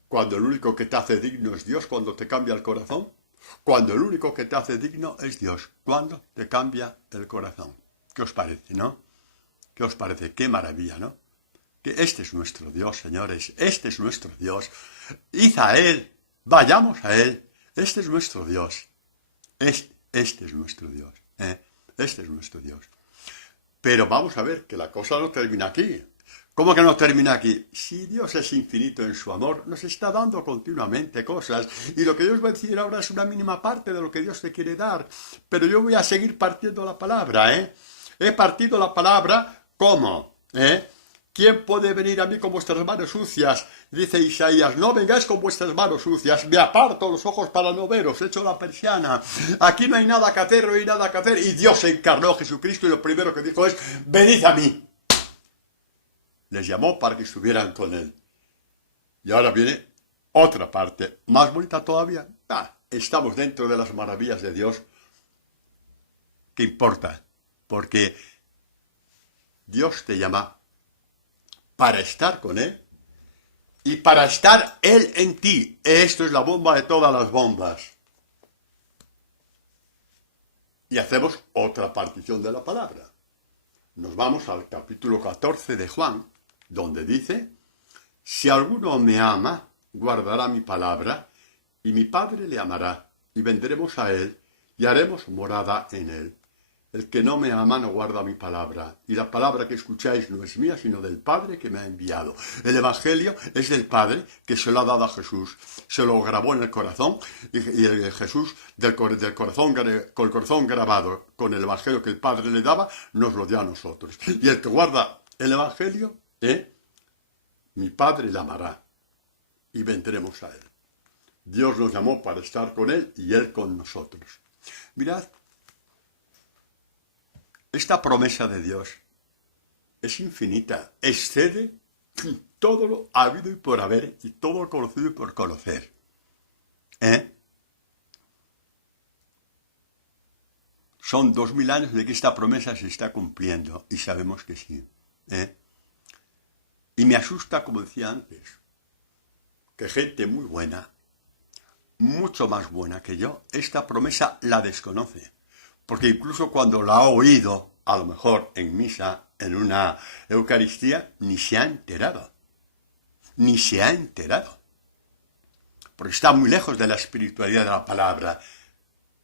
cuando el único que te hace digno es Dios cuando te cambia el corazón? Cuando el único que te hace digno es Dios cuando te cambia el corazón. ¿Qué os parece, no? ¿Qué os parece? Qué maravilla, ¿no? Que este es nuestro Dios, señores, este es nuestro Dios. Id a Él, vayamos a Él, este es nuestro Dios. Este es nuestro Dios, este es nuestro Dios. Pero vamos a ver que la cosa no termina aquí. ¿Cómo que no termina aquí? Si Dios es infinito en su amor, nos está dando continuamente cosas. Y lo que Dios va a decir ahora es una mínima parte de lo que Dios te quiere dar. Pero yo voy a seguir partiendo la palabra, He partido la palabra, ¿cómo? ¿Quién puede venir a mí con vuestras manos sucias? Dice Isaías, no vengáis con vuestras manos sucias, me aparto los ojos para no veros, echo la persiana. Aquí no hay nada que hacer, no hay nada que hacer. Y Dios se encarnó, Jesucristo, y lo primero que dijo es, venid a mí. Les llamó para que estuvieran con Él. Y ahora viene otra parte, más bonita todavía. Estamos dentro de las maravillas de Dios. ¿Qué importa? Porque Dios te llama para estar con Él y para estar Él en ti. Esto es la bomba de todas las bombas. Y hacemos otra partición de la palabra. Nos vamos al capítulo 14 de Juan, donde dice, si alguno me ama, guardará mi palabra, y mi Padre le amará, y vendremos a Él, y haremos morada en Él. El que no me ama no guarda mi palabra, y la palabra que escucháis no es mía, sino del Padre que me ha enviado. El Evangelio es del Padre que se lo ha dado a Jesús, se lo grabó en el corazón, y Jesús, con el corazón grabado, con el Evangelio que el Padre le daba, nos lo dio a nosotros. Y el que guarda el Evangelio, mi Padre le amará, y vendremos a Él. Dios nos llamó para estar con Él, y Él con nosotros. Mirad, esta promesa de Dios es infinita, excede todo lo habido y por haber, y todo lo conocido y por conocer. Son 2000 años de que esta promesa se está cumpliendo, y sabemos que sí. Y me asusta, como decía antes, que gente muy buena, mucho más buena que yo, esta promesa la desconoce. Porque incluso cuando la ha oído, a lo mejor en misa, en una Eucaristía, ni se ha enterado. Ni se ha enterado. Porque está muy lejos de la espiritualidad de la palabra.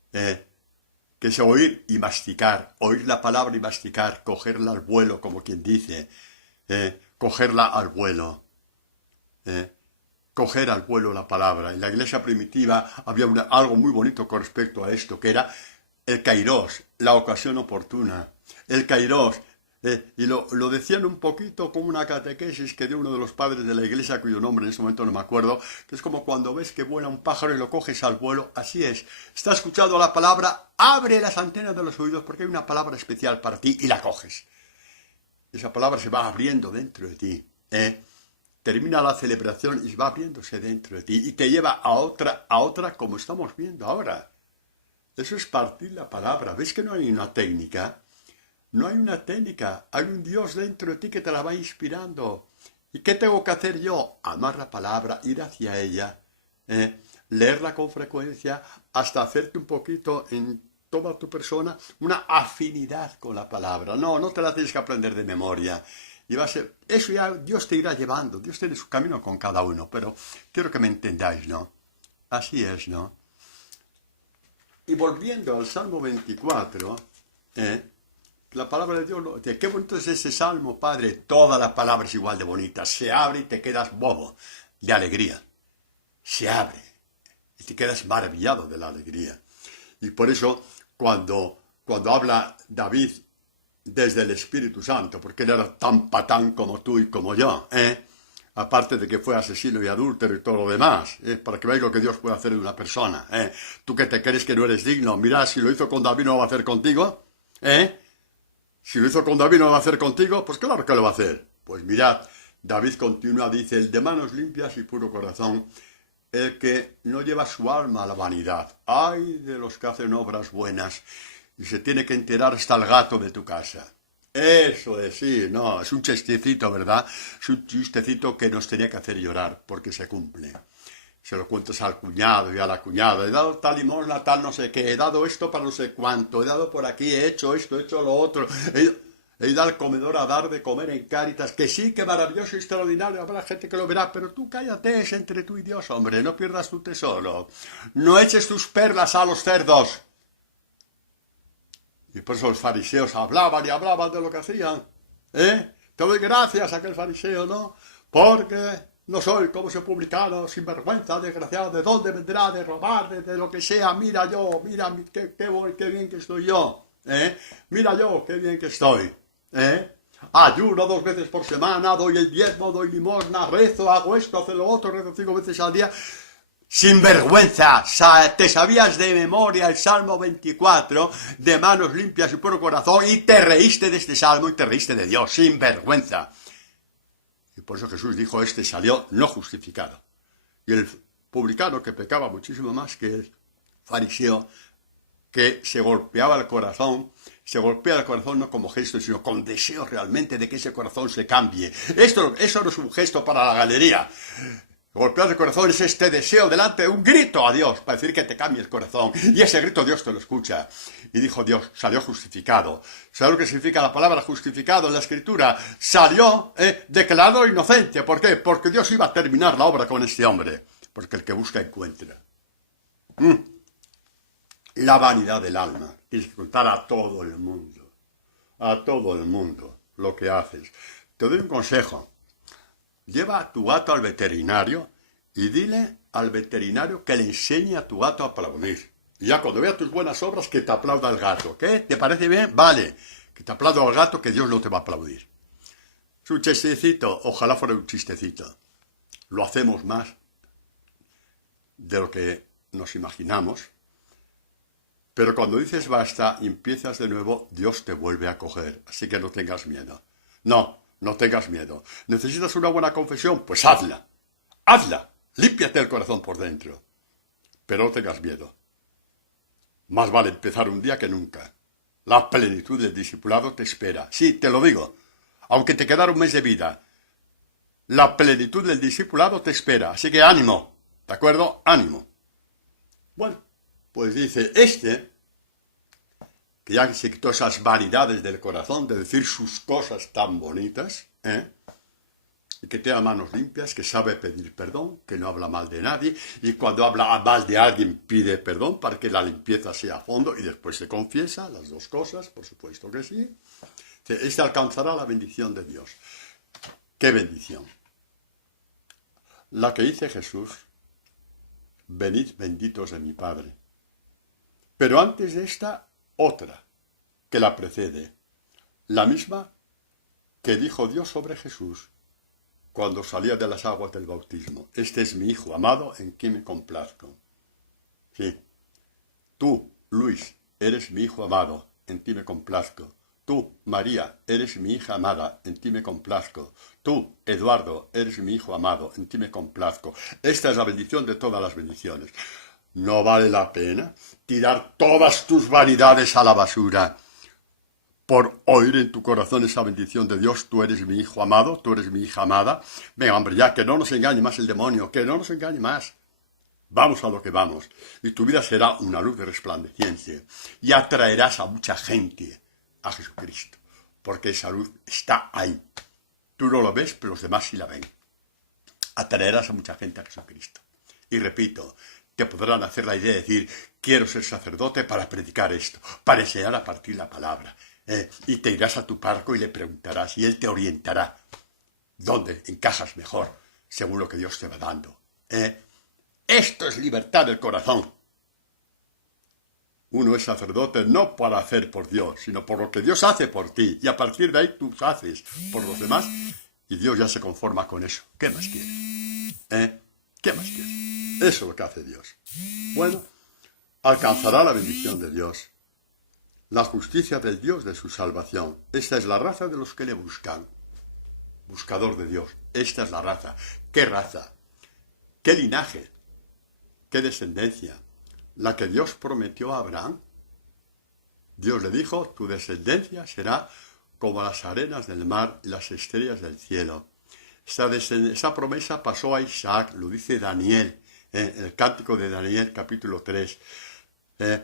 Que es oír y masticar. Oír la palabra y masticar. Cogerla al vuelo, como quien dice. Cogerla al vuelo. Coger al vuelo la palabra. En la iglesia primitiva había algo muy bonito con respecto a esto, que era el kairos, la ocasión oportuna. El kairos, y lo decían un poquito como una catequesis que dio uno de los padres de la iglesia, cuyo nombre en ese momento no me acuerdo, que es como cuando ves que vuela un pájaro y lo coges al vuelo. Así es, está escuchando la palabra, abre las antenas de los oídos porque hay una palabra especial para ti y la coges. Esa palabra se va abriendo dentro de ti. Termina la celebración y va abriéndose dentro de ti y te lleva a otra como estamos viendo ahora. Eso es partir la palabra. ¿Ves que no hay una técnica? No hay una técnica. Hay un Dios dentro de ti que te la va inspirando. ¿Y qué tengo que hacer yo? Amar la palabra, ir hacia ella, leerla con frecuencia, hasta hacerte un poquito en toda tu persona una afinidad con la palabra. No, no te la tienes que aprender de memoria. Y va a ser, eso ya Dios te irá llevando, Dios tiene su camino con cada uno, pero quiero que me entendáis, ¿no? Así es, ¿no? Y volviendo al Salmo 24, la palabra de Dios, qué bonito es ese salmo, Padre. Toda la palabra es igual de bonita. Se abre y te quedas bobo de alegría. Se abre y te quedas maravillado de la alegría. Y por eso, cuando habla David desde el Espíritu Santo, porque él era tan patán como tú y como yo, aparte de que fue asesino y adúltero y todo lo demás, para que veáis lo que Dios puede hacer de una persona. Tú que te crees que no eres digno, mira, si lo hizo con David, ¿no lo va a hacer contigo? Si lo hizo con David, ¿no lo va a hacer contigo? Pues claro que lo va a hacer. Pues mirad, David continúa, dice, el de manos limpias y puro corazón, el que no lleva su alma a la vanidad. Ay de los que hacen obras buenas y se tiene que enterar hasta el gato de tu casa. Eso es, sí, no, es un chistecito, ¿verdad? Es un chistecito que nos tenía que hacer llorar, porque se cumple. Se lo cuentas al cuñado y a la cuñada. He dado tal limosna, tal no sé qué, he dado esto para no sé cuánto, he dado por aquí, he hecho esto, he hecho lo otro. He ido al comedor a dar de comer en Cáritas, que sí, que maravilloso y extraordinario, habrá gente que lo verá, pero tú cállate, es entre tú y Dios, hombre, no pierdas tu tesoro. No eches tus perlas a los cerdos. Y por eso los fariseos hablaban y hablaban de lo que hacían. Te doy gracias a aquel fariseo, ¿no? Porque no soy como ese publicano, sinvergüenza, desgraciado, ¿de dónde vendrá? De robar, de lo que sea. Mira yo, mira qué bien que estoy yo. Mira yo, qué bien que estoy. Ayuno 2 veces por semana, doy el diezmo, doy limosna, rezo, hago esto, hago lo otro, rezo 5 veces al día. Sinvergüenza, te sabías de memoria el Salmo 24, de manos limpias y puro corazón, y te reíste de este Salmo y te reíste de Dios, sinvergüenza. Y por eso Jesús dijo, este salió no justificado. Y el publicano, que pecaba muchísimo más que el fariseo, que se golpeaba el corazón, se golpea el corazón no como gesto, sino con deseo realmente de que ese corazón se cambie. Eso no es un gesto para la galería. Golpear el corazón es este deseo delante de un grito a Dios para decir que te cambie el corazón. Y ese grito Dios te lo escucha. Y dijo Dios, salió justificado. ¿Sabes lo que significa la palabra justificado en la Escritura? Salió declarado inocente. ¿Por qué? Porque Dios iba a terminar la obra con este hombre. Porque el que busca encuentra. La vanidad del alma. Tienes que contar a todo el mundo. A todo el mundo lo que haces. Te doy un consejo. Lleva a tu gato al veterinario y dile al veterinario que le enseñe a tu gato a aplaudir. Y ya cuando vea tus buenas obras, que te aplauda el gato. ¿Qué? ¿Te parece bien? Vale. Que te aplauda el gato, que Dios no te va a aplaudir. Es un chistecito. Ojalá fuera un chistecito. Lo hacemos más de lo que nos imaginamos. Pero cuando dices basta y empiezas de nuevo, Dios te vuelve a coger. Así que no tengas miedo. No tengas miedo. ¿Necesitas una buena confesión? Pues hazla. Hazla. Límpiate el corazón por dentro. Pero no tengas miedo. Más vale empezar un día que nunca. La plenitud del discipulado te espera. Sí, te lo digo. Aunque te quedara un mes de vida. La plenitud del discipulado te espera. Así que ánimo. ¿De acuerdo? Ánimo. Bueno, pues dice que ya se quitó esas vanidades del corazón de decir sus cosas tan bonitas, y que tiene manos limpias, que sabe pedir perdón, que no habla mal de nadie, y cuando habla mal de alguien pide perdón para que la limpieza sea a fondo y después se confiesa, las dos cosas, por supuesto que sí. Este alcanzará la bendición de Dios. ¿Qué bendición? La que dice Jesús, venid benditos de mi Padre. Pero antes de esta, otra que la precede, la misma que dijo Dios sobre Jesús cuando salía de las aguas del bautismo. Este es mi Hijo amado en quien me complazco. Sí, tú, Luis, eres mi Hijo amado, en ti me complazco. Tú, María, eres mi hija amada, en ti me complazco. Tú, Eduardo, eres mi hijo amado, en ti me complazco. Esta es la bendición de todas las bendiciones. ¿No vale la pena tirar todas tus vanidades a la basura por oír en tu corazón esa bendición de Dios. Tú eres mi hijo amado, tú eres mi hija amada. Venga, hombre, ya que no nos engañe más el demonio, que no nos engañe más. Vamos a lo que vamos. Y tu vida será una luz resplandeciente y atraerás a mucha gente a Jesucristo, porque esa luz está ahí. Tú no lo ves, pero los demás sí la ven. Atraerás a mucha gente a Jesucristo. Y repito, te podrán hacer la idea de decir, quiero ser sacerdote para predicar esto, para enseñar a partir la palabra. Y te irás a tu párroco y le preguntarás, y él te orientará dónde encajas mejor, según lo que Dios te va dando. Esto es libertad del corazón. Uno es sacerdote no para hacer por Dios, sino por lo que Dios hace por ti. Y a partir de ahí tú haces por los demás y Dios ya se conforma con eso. ¿Qué más quieres? ¿Qué más quieres? Eso es lo que hace Dios. Bueno, alcanzará la bendición de Dios, la justicia del Dios de su salvación. Esta es la raza de los que le buscan. Buscador de Dios. Esta es la raza. ¿Qué raza? ¿Qué linaje? ¿Qué descendencia? La que Dios prometió a Abraham. Dios le dijo, tu descendencia será como las arenas del mar y las estrellas del cielo. Esa promesa pasó a Isaac, lo dice Daniel, en el cántico de Daniel capítulo 3.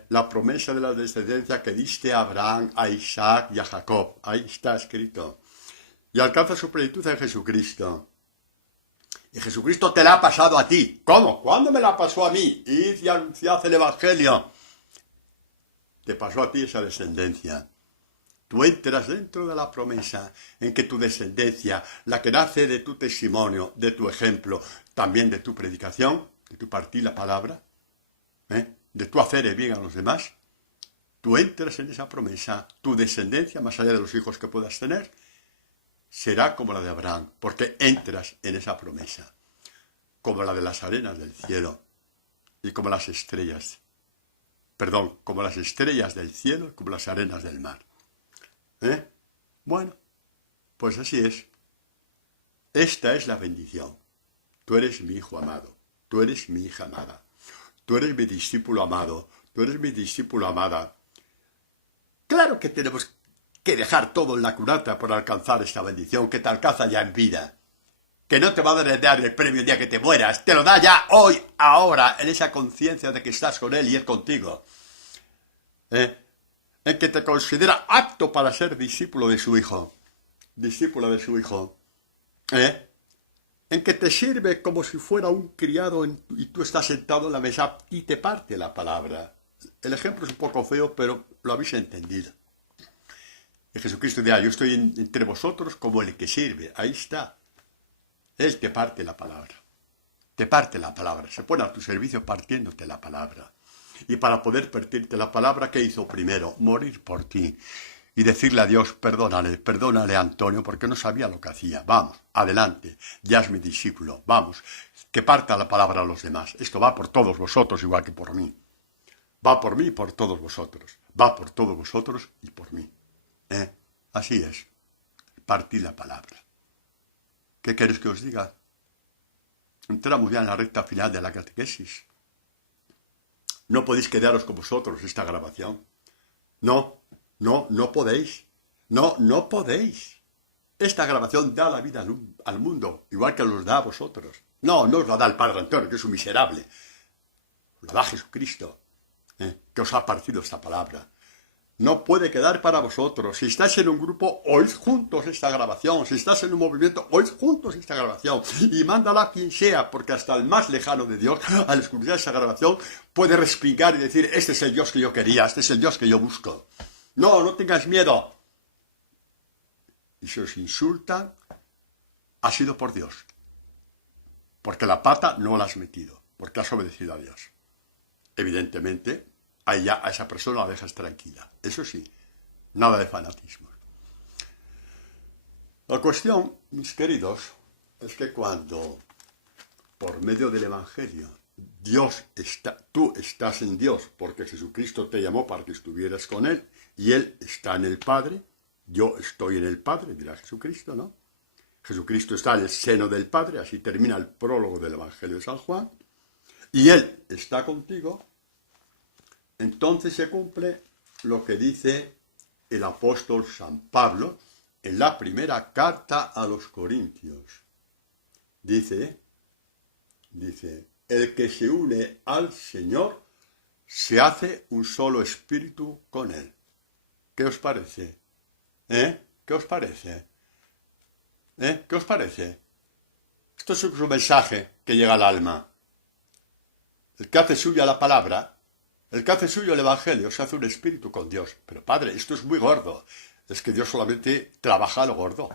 La promesa de la descendencia que diste a Abraham, a Isaac y a Jacob. Ahí está escrito. Y alcanza su plenitud en Jesucristo. Y Jesucristo te la ha pasado a ti. ¿Cómo? ¿Cuándo me la pasó a mí? Id y anunciad el Evangelio. Te pasó a ti esa descendencia. Tú entras dentro de la promesa en que tu descendencia, la que nace de tu testimonio, de tu ejemplo, también de tu predicación, de tu partir la palabra, de tu hacer el bien a los demás, tú entras en esa promesa. Tu descendencia, más allá de los hijos que puedas tener, será como la de Abraham, porque entras en esa promesa, como la de las arenas del cielo y como las estrellas. Perdón, como las estrellas del cielo y como las arenas del mar. Bueno, pues así es. Esta es la bendición. Tú eres mi hijo amado, tú eres mi hija amada, tú eres mi discípulo amado, tú eres mi discípula amada. Claro que tenemos que dejar todo en la cunata por alcanzar esta bendición que te alcanza ya en vida. Que no te va a dar el premio el día que te mueras, te lo da ya hoy, ahora, en esa conciencia de que estás con él y él contigo. En que te considera apto para ser discípulo de su hijo, discípula de su hijo. En que te sirve como si fuera un criado y tú estás sentado en la mesa y te parte la palabra. El ejemplo es un poco feo, pero lo habéis entendido. Y Jesucristo dirá, yo estoy entre vosotros como el que sirve. Ahí está. Él te parte la palabra. Te parte la palabra. Se pone a tu servicio partiéndote la palabra. Y para poder partirte la palabra, ¿qué hizo primero? Morir por ti. Y decirle a Dios, perdónale Antonio, porque no sabía lo que hacía. Vamos, adelante, ya es mi discípulo. Vamos, que parta la palabra a los demás. Esto va por todos vosotros igual que por mí. Va por mí y por todos vosotros. Va por todos vosotros y por mí. Así es. Partid la palabra. ¿Qué queréis que os diga? Entramos ya en la recta final de la catequesis. No podéis quedaros con vosotros esta grabación. No podéis. No podéis. Esta grabación da la vida al mundo, igual que los da a vosotros. No os la da el Padre Antonio, que es un miserable. La da Jesucristo, que os ha partido esta palabra. No puede quedar para vosotros. Si estáis en un grupo, oíd juntos esta grabación. Si estás en un movimiento, oíd juntos esta grabación. Y mándala a quien sea, porque hasta el más lejano de Dios, al escuchar esa grabación, puede respingar y decir, este es el Dios que yo quería, este es el Dios que yo busco. No tengáis miedo. Y si os insultan, ha sido por Dios. Porque la pata no la has metido, porque has obedecido a Dios. Evidentemente, ahí ya a esa persona la dejas tranquila. Eso sí, nada de fanatismo. La cuestión, mis queridos, es que cuando, por medio del Evangelio, tú estás en Dios, porque Jesucristo te llamó para que estuvieras con Él, y Él está en el Padre, yo estoy en el Padre, dirá Jesucristo, ¿no? Jesucristo está en el seno del Padre, así termina el prólogo del Evangelio de San Juan, y Él está contigo. Entonces se cumple lo que dice el apóstol San Pablo en la primera carta a los Corintios. Dice, el que se une al Señor se hace un solo espíritu con él. ¿Qué os parece? ¿Qué os parece? ¿Qué os parece? Esto es un mensaje que llega al alma. El que hace suya la palabra, el que hace suyo el evangelio, se hace un espíritu con Dios. Pero padre, esto es muy gordo. Es que Dios solamente trabaja lo gordo.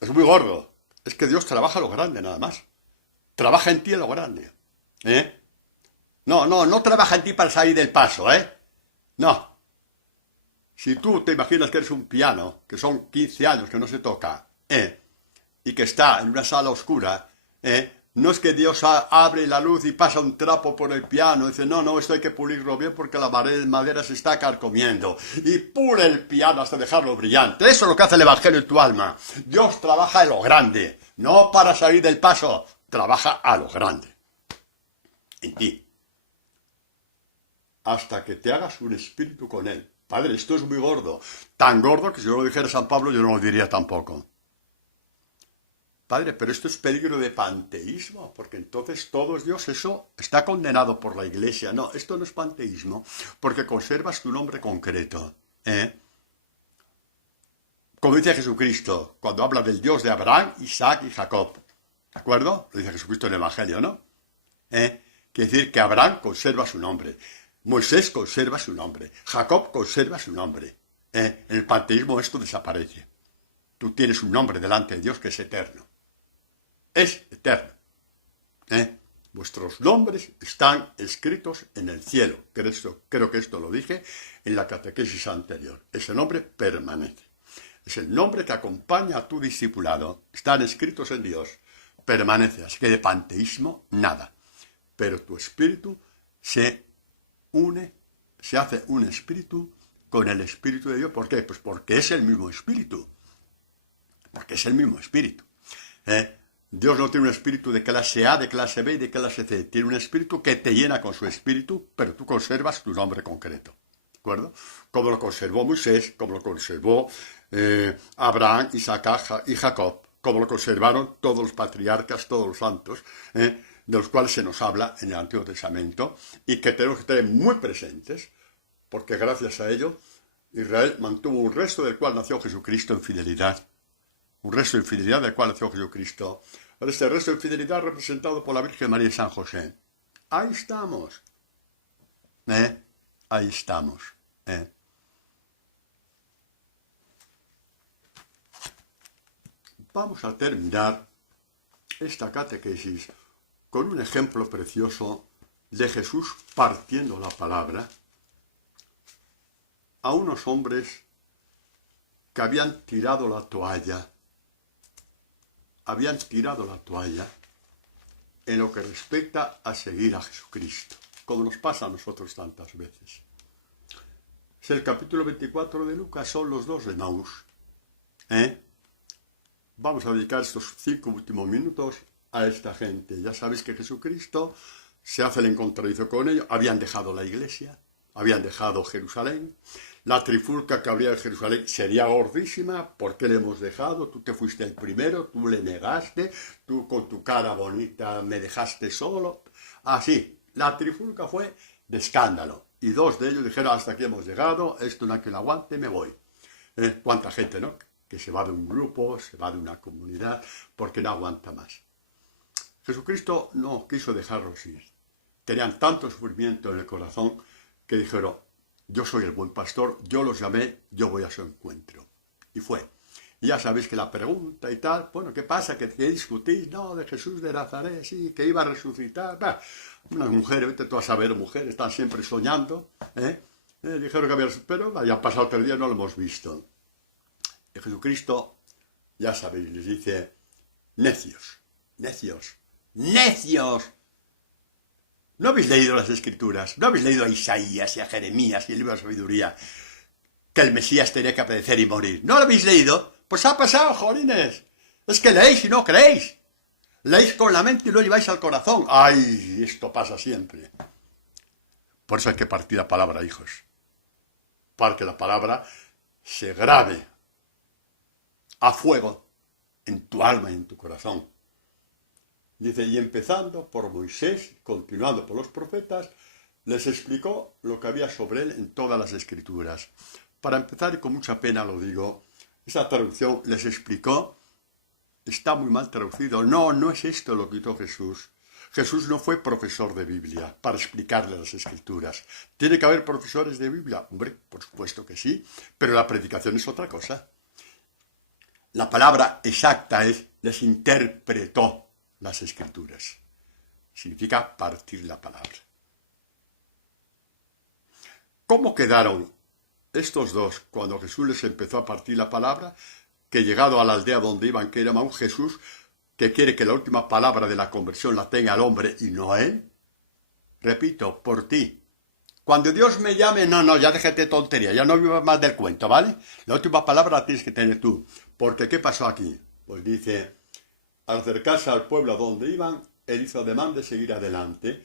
Es muy gordo. Es que Dios trabaja lo grande nada más. Trabaja en ti en lo grande. No trabaja en ti para salir del paso, No. Si tú te imaginas que eres un piano, que son 15 años que no se toca, y que está en una sala oscura, no es que Dios abre la luz y pasa un trapo por el piano, y dice, no, esto hay que pulirlo bien porque la madera se está carcomiendo, y pule el piano hasta dejarlo brillante. Eso es lo que hace el Evangelio en tu alma. Dios trabaja en lo grande, no para salir del paso, trabaja a lo grande, en ti, hasta que te hagas un espíritu con Él. Padre, esto es muy gordo, tan gordo que si yo lo dijera San Pablo yo no lo diría tampoco. Padre, pero esto es peligro de panteísmo, porque entonces todo es Dios, eso está condenado por la Iglesia. No, esto no es panteísmo, porque conservas tu nombre concreto. Como dice Jesucristo, cuando habla del Dios de Abraham, Isaac y Jacob. ¿De acuerdo? Lo dice Jesucristo en el Evangelio, ¿no? Quiere decir que Abraham conserva su nombre, Moisés conserva su nombre, Jacob conserva su nombre. En el panteísmo esto desaparece. Tú tienes un nombre delante de Dios que es eterno. Es eterno. Vuestros nombres están escritos en el cielo. Creo que esto lo dije en la catequesis anterior. Ese nombre permanece. Es el nombre que acompaña a tu discipulado. Están escritos en Dios. Permanece. Así que de panteísmo, nada. Pero tu espíritu se hace un espíritu con el Espíritu de Dios. ¿Por qué? Pues porque es el mismo espíritu. Porque es el mismo espíritu. Dios no tiene un espíritu de clase A, de clase B y de clase C. Tiene un espíritu que te llena con su espíritu, pero tú conservas tu nombre concreto. ¿De acuerdo? Como lo conservó Moisés, como lo conservó Abraham, Isaac y Jacob, como lo conservaron todos los patriarcas, todos los santos, de los cuales se nos habla en el Antiguo Testamento y que tenemos que tener muy presentes, porque gracias a ello Israel mantuvo un resto del cual nació Jesucristo en fidelidad. Un resto de infidelidad del cual nació Jesucristo. Ahora este resto de infidelidad representado por la Virgen María y San José. Ahí estamos. Ahí estamos. Vamos a terminar esta catequesis con un ejemplo precioso de Jesús partiendo la palabra a unos hombres que habían tirado la toalla en lo que respecta a seguir a Jesucristo, como nos pasa a nosotros tantas veces. Es el capítulo 24 de Lucas, son los dos de Maús. Vamos a dedicar estos 5 últimos minutos a esta gente. Ya sabéis que Jesucristo se hace el encontradizo con ellos. Habían dejado la iglesia, habían dejado Jerusalén. La trifulca que habría en Jerusalén sería gordísima. ¿Por qué le hemos dejado? Tú te fuiste el primero, tú le negaste, tú con tu cara bonita me dejaste solo. Así, la trifulca fue de escándalo. Y 2 de ellos dijeron, hasta aquí hemos llegado, esto no hay que lo aguante, me voy. ¿Cuánta gente, no? Que se va de un grupo, se va de una comunidad, porque no aguanta más. Jesucristo no quiso dejarlos ir. Tenían tanto sufrimiento en el corazón que dijeron, yo soy el buen pastor, yo los llamé, yo voy a su encuentro. Y fue. Y ya sabéis que la pregunta y tal, bueno, ¿qué pasa? ¿Que discutís? No, de Jesús de Nazaret, sí, que iba a resucitar. Bah, unas mujeres, vete tú a saber, mujeres, están siempre soñando. Dijeron que había, pero ya han pasado 3 días, no lo hemos visto. Y Jesucristo, ya sabéis, les dice, necios, necios, necios. ¿No habéis leído las Escrituras? ¿No habéis leído a Isaías y a Jeremías y el libro de la sabiduría? Que el Mesías tenía que padecer y morir. ¿No lo habéis leído? Pues ha pasado, jolines. Es que leéis y no creéis. Leéis con la mente y lo lleváis al corazón. ¡Ay! Esto pasa siempre. Por eso hay que partir la palabra, hijos. para que la palabra se grabe a fuego en tu alma y en tu corazón. Dice, y empezando por Moisés, continuando por los profetas, les explicó lo que había sobre él en todas las escrituras. Para empezar, y con mucha pena lo digo, esa traducción les explicó, está muy mal traducido. No, no es esto lo que hizo Jesús. Jesús no fue profesor de Biblia para explicarle las escrituras. ¿Tiene que haber profesores de Biblia? Hombre, por supuesto que sí, pero la predicación es otra cosa. La palabra exacta es, les interpretó las escrituras. Significa partir la palabra. ¿Cómo quedaron estos dos cuando Jesús les empezó a partir la palabra? Que llegado a la aldea donde iban, que era un Jesús que quiere que la última palabra de la conversión la tenga el hombre y no él. Repito, por ti. Cuando Dios me llame, no, ya déjate tontería, ya no vivas más del cuento, ¿vale? La última palabra la tienes que tener tú. Porque, ¿qué pasó aquí? Pues dice, al acercarse al pueblo a donde iban, él hizo ademán de seguir adelante.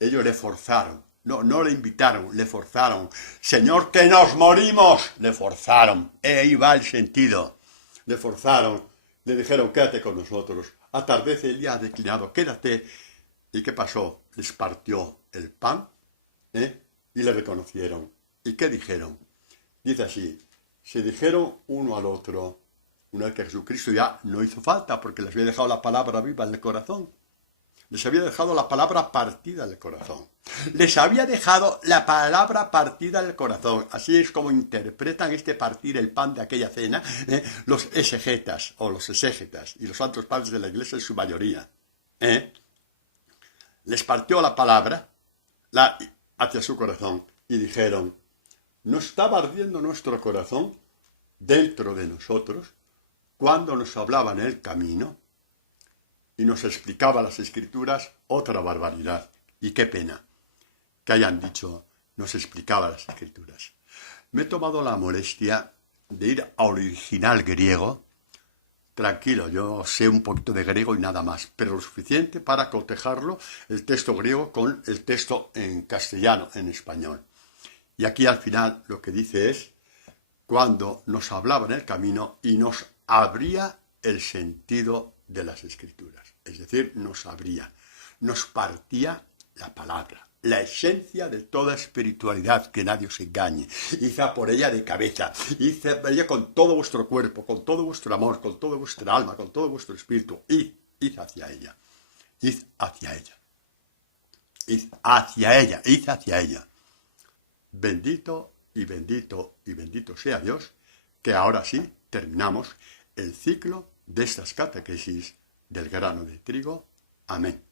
Ellos le forzaron. No le invitaron, le forzaron. Señor, que nos morimos. Le forzaron. Ahí va el sentido. Le forzaron. Le dijeron, quédate con nosotros. Atardece el día declinado, quédate. ¿Y qué pasó? Les partió el pan, y le reconocieron. ¿Y qué dijeron? Dice así, se dijeron uno al otro, una vez que Jesucristo ya no hizo falta, porque les había dejado la palabra viva en el corazón. Les había dejado la palabra partida del corazón. Les había dejado la palabra partida del corazón. Así es como interpretan este partir el pan de aquella cena los exegetas o los exégetas y los santos padres de la iglesia en su mayoría. Les partió la palabra hacia su corazón y dijeron, ¿no estaba ardiendo nuestro corazón dentro de nosotros cuando nos hablaba en el camino? Y nos explicaba las escrituras, otra barbaridad. Y qué pena que hayan dicho, nos explicaba las escrituras. Me he tomado la molestia de ir al original griego. Tranquilo, yo sé un poquito de griego y nada más, pero lo suficiente para cotejarlo, el texto griego con el texto en castellano, en español. Y aquí al final lo que dice es, cuando nos hablaba en el camino y nos abría el sentido de las escrituras. Es decir, nos abría, nos partía la palabra, la esencia de toda espiritualidad, que nadie os engañe. Id a por ella de cabeza, id a por ella con todo vuestro cuerpo, con todo vuestro amor, con toda vuestra alma, con todo vuestro espíritu. Id hacia ella, id hacia ella, id hacia ella, id hacia ella. Bendito y bendito y bendito sea Dios, que ahora sí terminamos el ciclo de estas catequesis del grano de trigo. Amén.